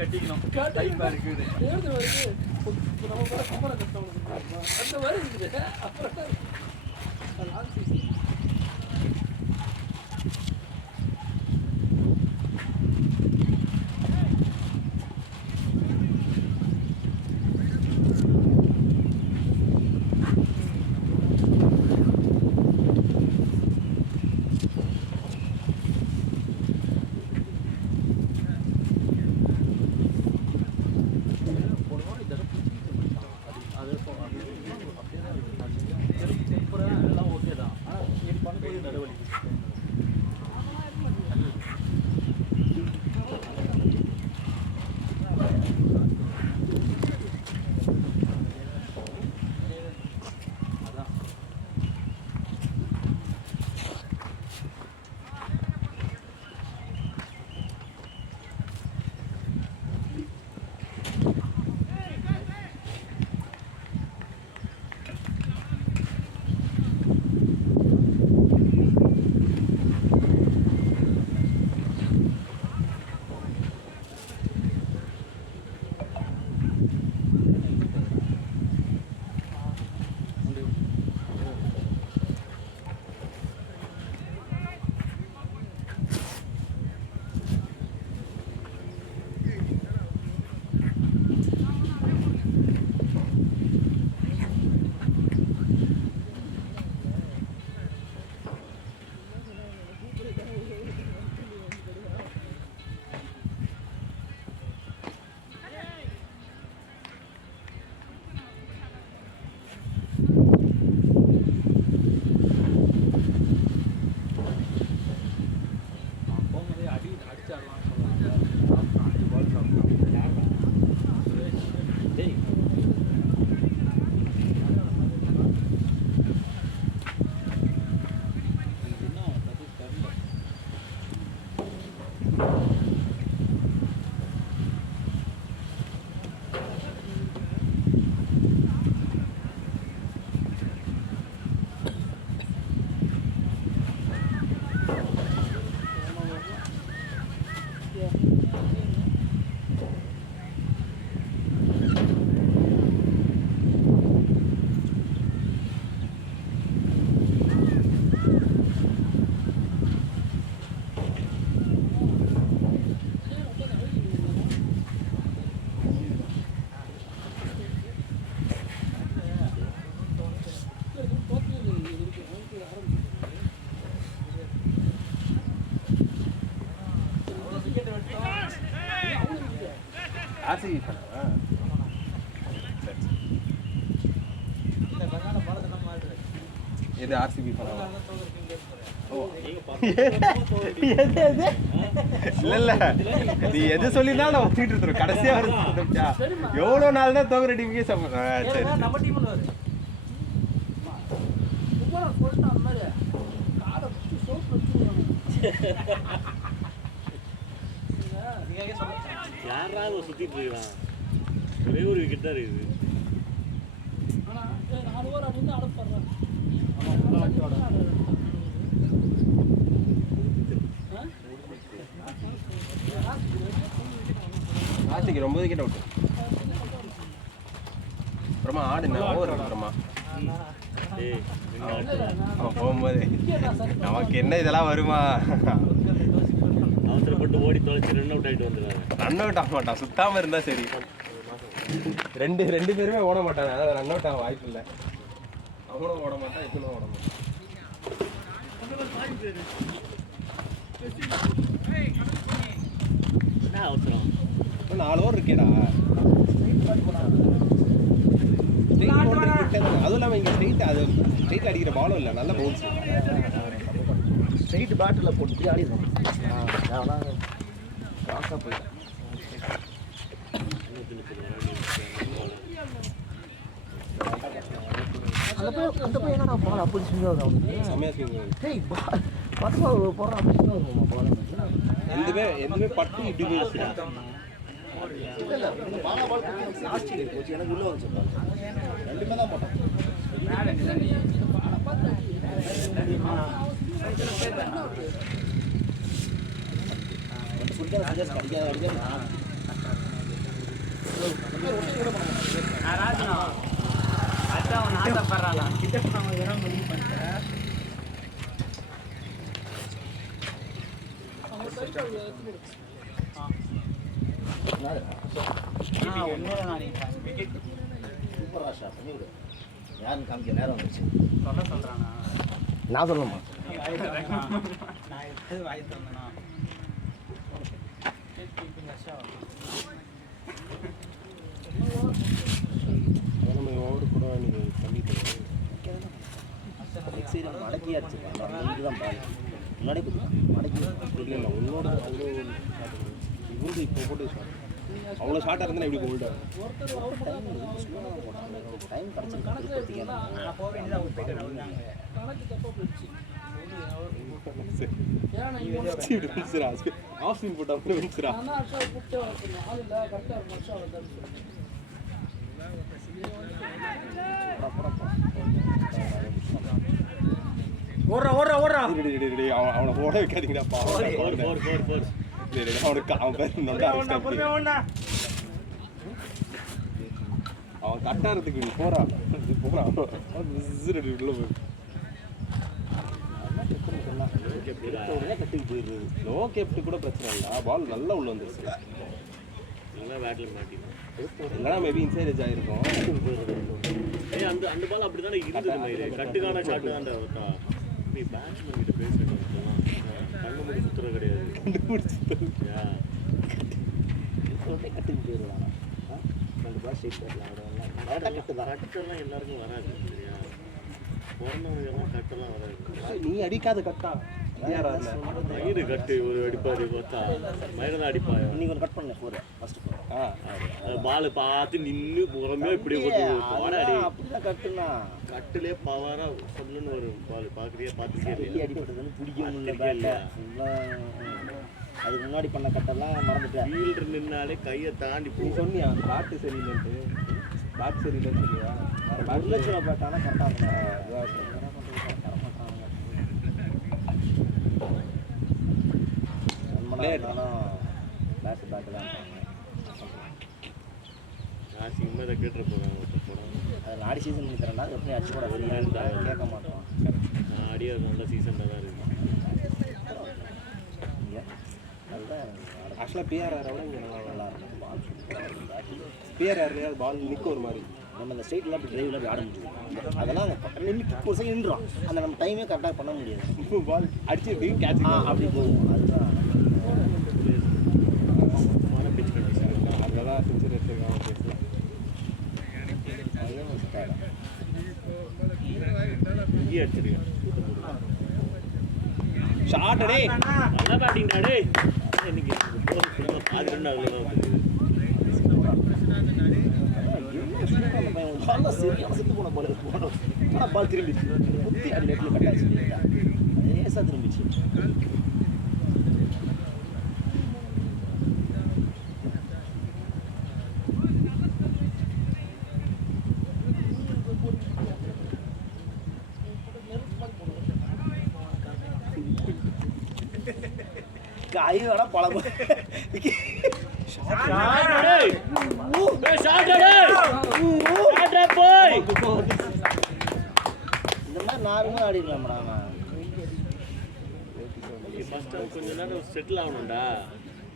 கட்டிக்கணும் இருக்குது நம்ம கம்பரை கட்டணும் அந்த மாதிரி இருக்குது அப்புறம் ஆர்சிபி ஃபேனா? இது ஆர்சிபி ஃபேனா? இல்ல நீ எது சொல்லினா நான் ஒத்திட்டு இருக்கேன். கடைசியா வருது எவ்வளவு நாள் தான் தோக்குற டீமுக்கே சரி நம்ம டீம் வருது உமரா சொல்லிட்டான் அந்த மாதிரி காலை பிடிச்சி சோப்பு வச்சுருவாங்க. யாராவது சுத்திட்டு இருக்கான். ஒரே ஒரு விக்கெட் தான் இருக்குது. ஆனால் 4 ஓவர் அப்படின்னு அனுப்பிடுறான். ஆர்சிக்கு 9 விக்கெட் அவுட். அப்புறமா ஆடுனா ஓவர் அப்புறமா அவன் போகும்போது நமக்கு என்ன இதெல்லாம் வருமா? அவசரப்பட்டு ஓடி தொலைச்சி ரன் அவுட் ஆகிட்டு வந்துடுறாங்க. ரன் அவுட் ஆக மாட்டான், சுத்தாம இருந்தா சரி. ரெண்டு பேருமே ஓட மாட்டாங்க, அதாவது ரன் அவுட் ஆக வாய்ப்பு இல்லை. அவனும் ஓட மாட்டான், இவனும் ஓட மாட்டான். என்ன அவசரம்? 4 ஓவர் இருக்கேடா. அதுவும் இல்லாமல் இங்கே ஸ்ட்ரைட் அடிக்கிற பாலும் இல்லை, நல்ல பவுன்ஸ். ஸ்ட்ரைட் பேட்டில் போட்டு ஆடிடுவோம். கிராஸாக போயிட்டேன். அந்த போய் என்னடா பால் அப்படி ஸ்விங்காக இருக்கும் அவனுக்கு. செம்மையாக ஸ்விங். டேய் பத்து பால் போடுறான் அப்படி ஸ்விங்காக இருக்குமா பால்? எதுவுமே பட்டு இப்படி போயிடுச்சு. இல்லை இந்த பாலா பால் லாஸ்ட் போச்சு, எனக்கு உள்ளே வந்து சொல்கிறாங்க. ரெண்டுமே தான் போட்டேன். சூப்பர் ராஷா பண்ணிவிடு. யாருன்னு காமிக்க நேரம் வந்துச்சு. சொல்கிறானா நான் சொல்லணுமா? நான் வாய் தந்தேனா நம்ம ஓவர் கூட நீங்கள் பண்ணிட்டு சரி மடக்கி அடிச்சுக்கலாம். இதுதான் பால் முன்னாடி மடக்கி இல்லை உன்னோட அவ்வளோ இவங்க இப்போ போட்டு அவ்வளோ ஷார்ட்டாக இருந்தால் எப்படி கோல்டாக டைம் கிடச்சி நான் போக வேண்டியதாக அவங்க போயிட்டு வருவாங்க. ஆஃப் ஸ்விங் போட்டா கூட விழுந்துடா. அவனை ஓட வைக்காதீங்கடா. அவனுக்கு அவன் பேர் நொண்டா. அவன் கட்டாரத்துக்கு போறான் உள்ள போய் கட்டிட்டு போயிடுறது. லோ கேப்டு கூட பிரச்சனை இல்லை, பால் நல்லா உள்ள வந்துருச்சு. இல்லைனா மேபி இன்சைட் ஆயிருக்கும். அந்த பால் அப்படி தானே இருந்தது. கட்டுக்கான ஷாட்டு தான் இருக்கா. நீ பேட்ஸ்மேன் கிட்ட பேசுறேன், கண்ணு மூடி சுத்துறது கிடையாது. கட்டுக்கு போயிடுவாங்க. 2 பால் ஸ்ட்ரைட் போடலாம். கட்டெல்லாம் எல்லாருக்கும் வராது சரியா. பிறந்தவங்கெல்லாம் கட்டெல்லாம் வராது. நீ அடிக்காத கட்டா மயிறு கட்டு ஒரு அடிப்பாரு பார்த்தா மயிறு தான் அடிப்பாரு. இன்னைக்கு ஒரு கட் பண்ணேன் போகிறேன் ஃபஸ்ட்டு பால் பார்த்து நின்று புறமே இப்படியே அப்படிதான் கட்டுனா கட்டுலேயே பவரா சொல்லுன்னு ஒரு பால் பார்க்குறியா பார்த்துக்கே அடிப்பட்டதுன்னு பிடிக்க முடியல. அதுக்கு முன்னாடி பண்ண கட்டெல்லாம் மறந்துட்டேன். ஃபீல்டர் நின்னாலே கையை தாண்டி நீ சொன்னியா பேட்டு சரியில்லைன்ட்டு. பேட் சரியில்லைன்னு சொல்லியா? 1 லட்ச ரூபா பேட்டானா கரெக்டாக பேட்டு பேட்டு தான் நான் சிம்மதை கேட்டுற போகிறேன். அது ஆடி சீசன் நிற்கிறேன்னா எப்படி அடிச்சு கூட கேட்க மாட்டோம். நான் ஆடியோ நல்ல சீசனில் தான் இருக்கு. அதுதான் ஆக்சுவலாக பிஆர்ஆரோட இங்கே நல்லா இருக்கும். பால் பிஆர்ஆர்லேயே பால் நிற்க ஒரு மாதிரி. நம்ம இந்த ஸ்ட்ரைட்டில் அப்படி டிரைவில் அப்படி ஆட முடியும். அதெல்லாம் ஒரு செகண்ட் நின்றுடும். அந்த நம்ம டைமே கரெக்டாக பண்ண முடியாது. பால் அடிச்சு கேட்ச் அப்படி போகும். அதுதான் பிச் கண்டிஷன் அதில் தான் செஞ்சுரு உங்களுக்கு செட் ஆகிடும். இங்கே அடிச்சிருக்கேன் ஷார்ட் டே நல்லா பேட்டிங்டா டே இன்னைக்கு பாதி ரெண்டு அவ்வளோ பால் சரியான செத்து போன போல இருக்கு. ஆனால் பால் திரும்பிச்சு குத்தி அது நெட்டில் கட்டாச்சு. லேசாக திரும்பிச்சு. காய் வேணா பழம் இந்த மாதிரி நார்மலாக ஆடிடலாம் மேடம். ஃபர்ஸ்ட் கொஞ்ச நேரம் செட்டில் ஆகணும்டா,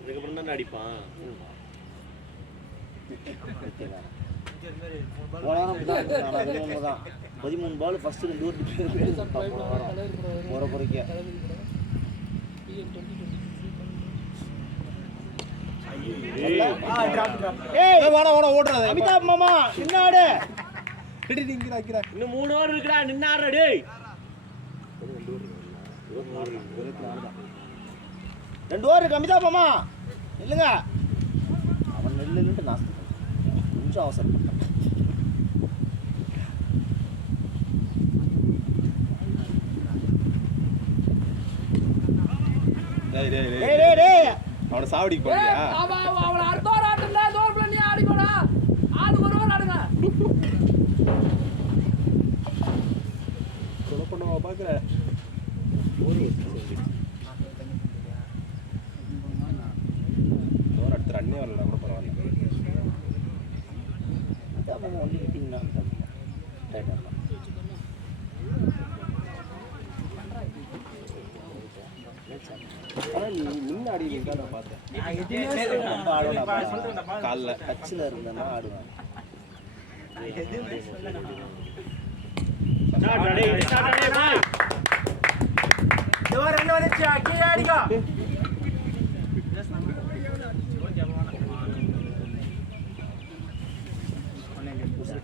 அதுக்கப்புறம் தானே அடிப்பான். தான் 13 பால் ஃபர்ஸ்ட் 2 போகிற குறைக்க அமிதாப் மாமா நின்னாடு. இன்னும் 3 ஓவர் இருக்குடா, நின்னாடுறா டேய். 2 ஓவர் இருக்கு அமிதாப் மாமா இல்லைங்க. அவன் நெல்லுன்ட்டு நாஸ்தி கொஞ்சம் அவசரம். அவனை சாவடிக்கு போறியா? அவளை அடுத்த ஒரு ஆட்டம்ல தோர்ப்புல நீ ஆடிக்கோடா. ஆளுக்கு ஒரு ஓவர் ஆடுங்க. கொலை பண்ணுவா பாக்குற. ஓவர் அடுத்து ரன்னே வரல கூட பரவாயில்ல. அதான் மாமா ஒன்லி விட்டிங்கன்னா ரைட் ஆடலாம். ஆனால் நீ முன்னாடி இருந்தா நான் பார்த்தேன். காலைல கட்சியில் இருந்தேன்னா ஆடுவேன்.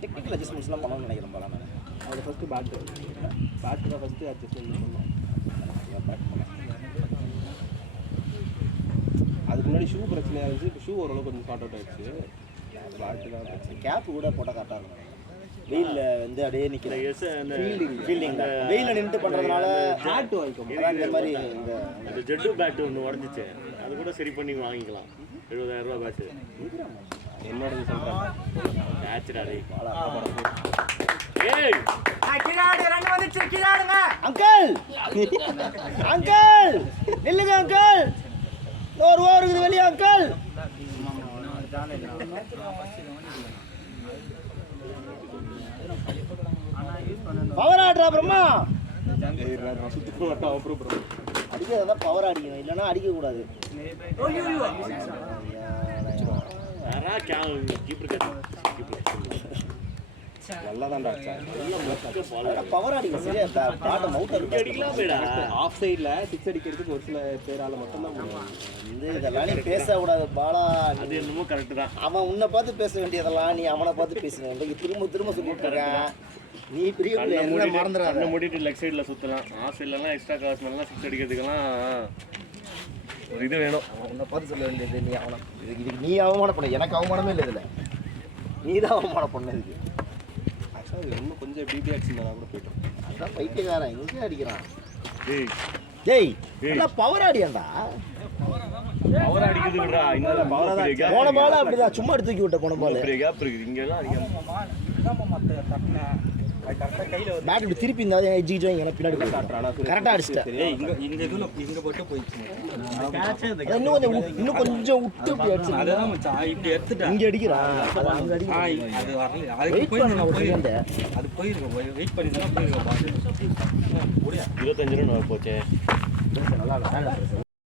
டெக்னிக்கல் அட்ஜஸ்ட்மெண்ட்ஸ்லாம் பண்ணணும்னு நினைக்கிறேன் போல. நான் அது ஃபஸ்ட்டு பேட்டு தான் ஃபஸ்ட்டு அட்ஜஸ்ட்மெண்ட் பண்ணோம். அதுக்கு முன்னாடி ஷூ பிரச்சனையாக இருந்துச்சு. இப்போ ஷூ ஓரளவுக்கு கொஞ்சம் ஷார்ட் அவுட் ஆகிடுச்சு. பேட்டு தான் பிரச்சனை. கேப் கூட போட்டால் கரெக்டாக இருக்கும். வெயிலில் வந்து அப்படியே நிற்கிறேன். ஃபீல்டிங் வெயிலில் நின்று பண்ணுறதுனால பேட்டு வாங்கிக்கோங்க. இந்த மாதிரி அந்த ஜெட்டு பேட்டு ஒன்று உடஞ்சிச்சு, அது கூட சரி பண்ணி வாங்கிக்கலாம். 70,000 ரூபா பேட்டு. என்னோடது சொல்கிறேன். மேட்ச்டா டேய். அங்கிள் அங்கிள் நில்லுங்க அங்கிள். ஒரு ஓவர் இருக்குது வெளியே அங்கிள். பவர் ஆடுறா பிரம்மா. அடிக்கிறதா பவர் அடிக்கணும், இல்லைன்னா அடிக்கக்கூடாது. நல்லா தான்டா பவர் அடிக்கணும். சரியா பாட்டை மவுத் அடிக்கலாம் போயிடா. ஆஃப் சைடில் 6 அடிக்கிறதுக்கு ஒரு சில பேரால் மட்டும்தான் வந்து இதெல்லாம் நீ பேசக்கூடாது பாலா. அது என்னமோ கரெக்டு தான். அவன் உன்னை பார்த்து பேச வேண்டியதெல்லாம் நீ அவனை பார்த்து பேசுவேன். திரும்ப திரும்ப சொல்லிட்டு இருக்கேன். நீ பெரிய மறந்துடாத. மூடிட்டு லெக் சைடில் சுற்றலாம். ஆஃப் சைட்லலாம் எக்ஸ்ட்ரா காசு பண்ணலாம். 6 அடிக்கிறதுக்கெல்லாம் ஒரு இது வேணும். அவன் உன்னை பார்த்து சொல்ல வேண்டியது. நீ அவனை இதுக்கு நீ அவமானம் பண்ண. எனக்கு அவமானமே இல்லை இதில். நீ தான் அவமானம் பண்ண இதுக்கு. ஆக்சுவலாக இன்னும் கொஞ்சம் பிபி அடிச்சுனா கூட போய்ட்டோம். அதான் பைத்தியக்காரன் எங்கே அடிக்கிறான். டேய் டேய் நல்லா பவர் அடியாண்டா. பவர் அடிக்கிறது விடுறா. இன்னும் பவர் தான். போன பால் அப்படிதான் சும்மா எடுத்து தூக்கி விட்ட. போன பால் பெரிய கேப் இருக்குது. இங்கெல்லாம் அடிக்காம பேட் இப்படி திருப்பி இருந்தால் எஜ்ஜி எனக்கு பின்னாடி கரெக்டாக அடிச்சிட்டேன். இன்னும் கொஞ்சம் விட்டு இப்படி அடிச்சு இங்கே அடிக்கிறான். அங்கே அடிக்கிறான். வெயிட் பண்ண அது போயிருக்கோம். வெயிட் பண்ணி தான் போயிருக்கோம். 25 ரன் போச்சே. நல்லா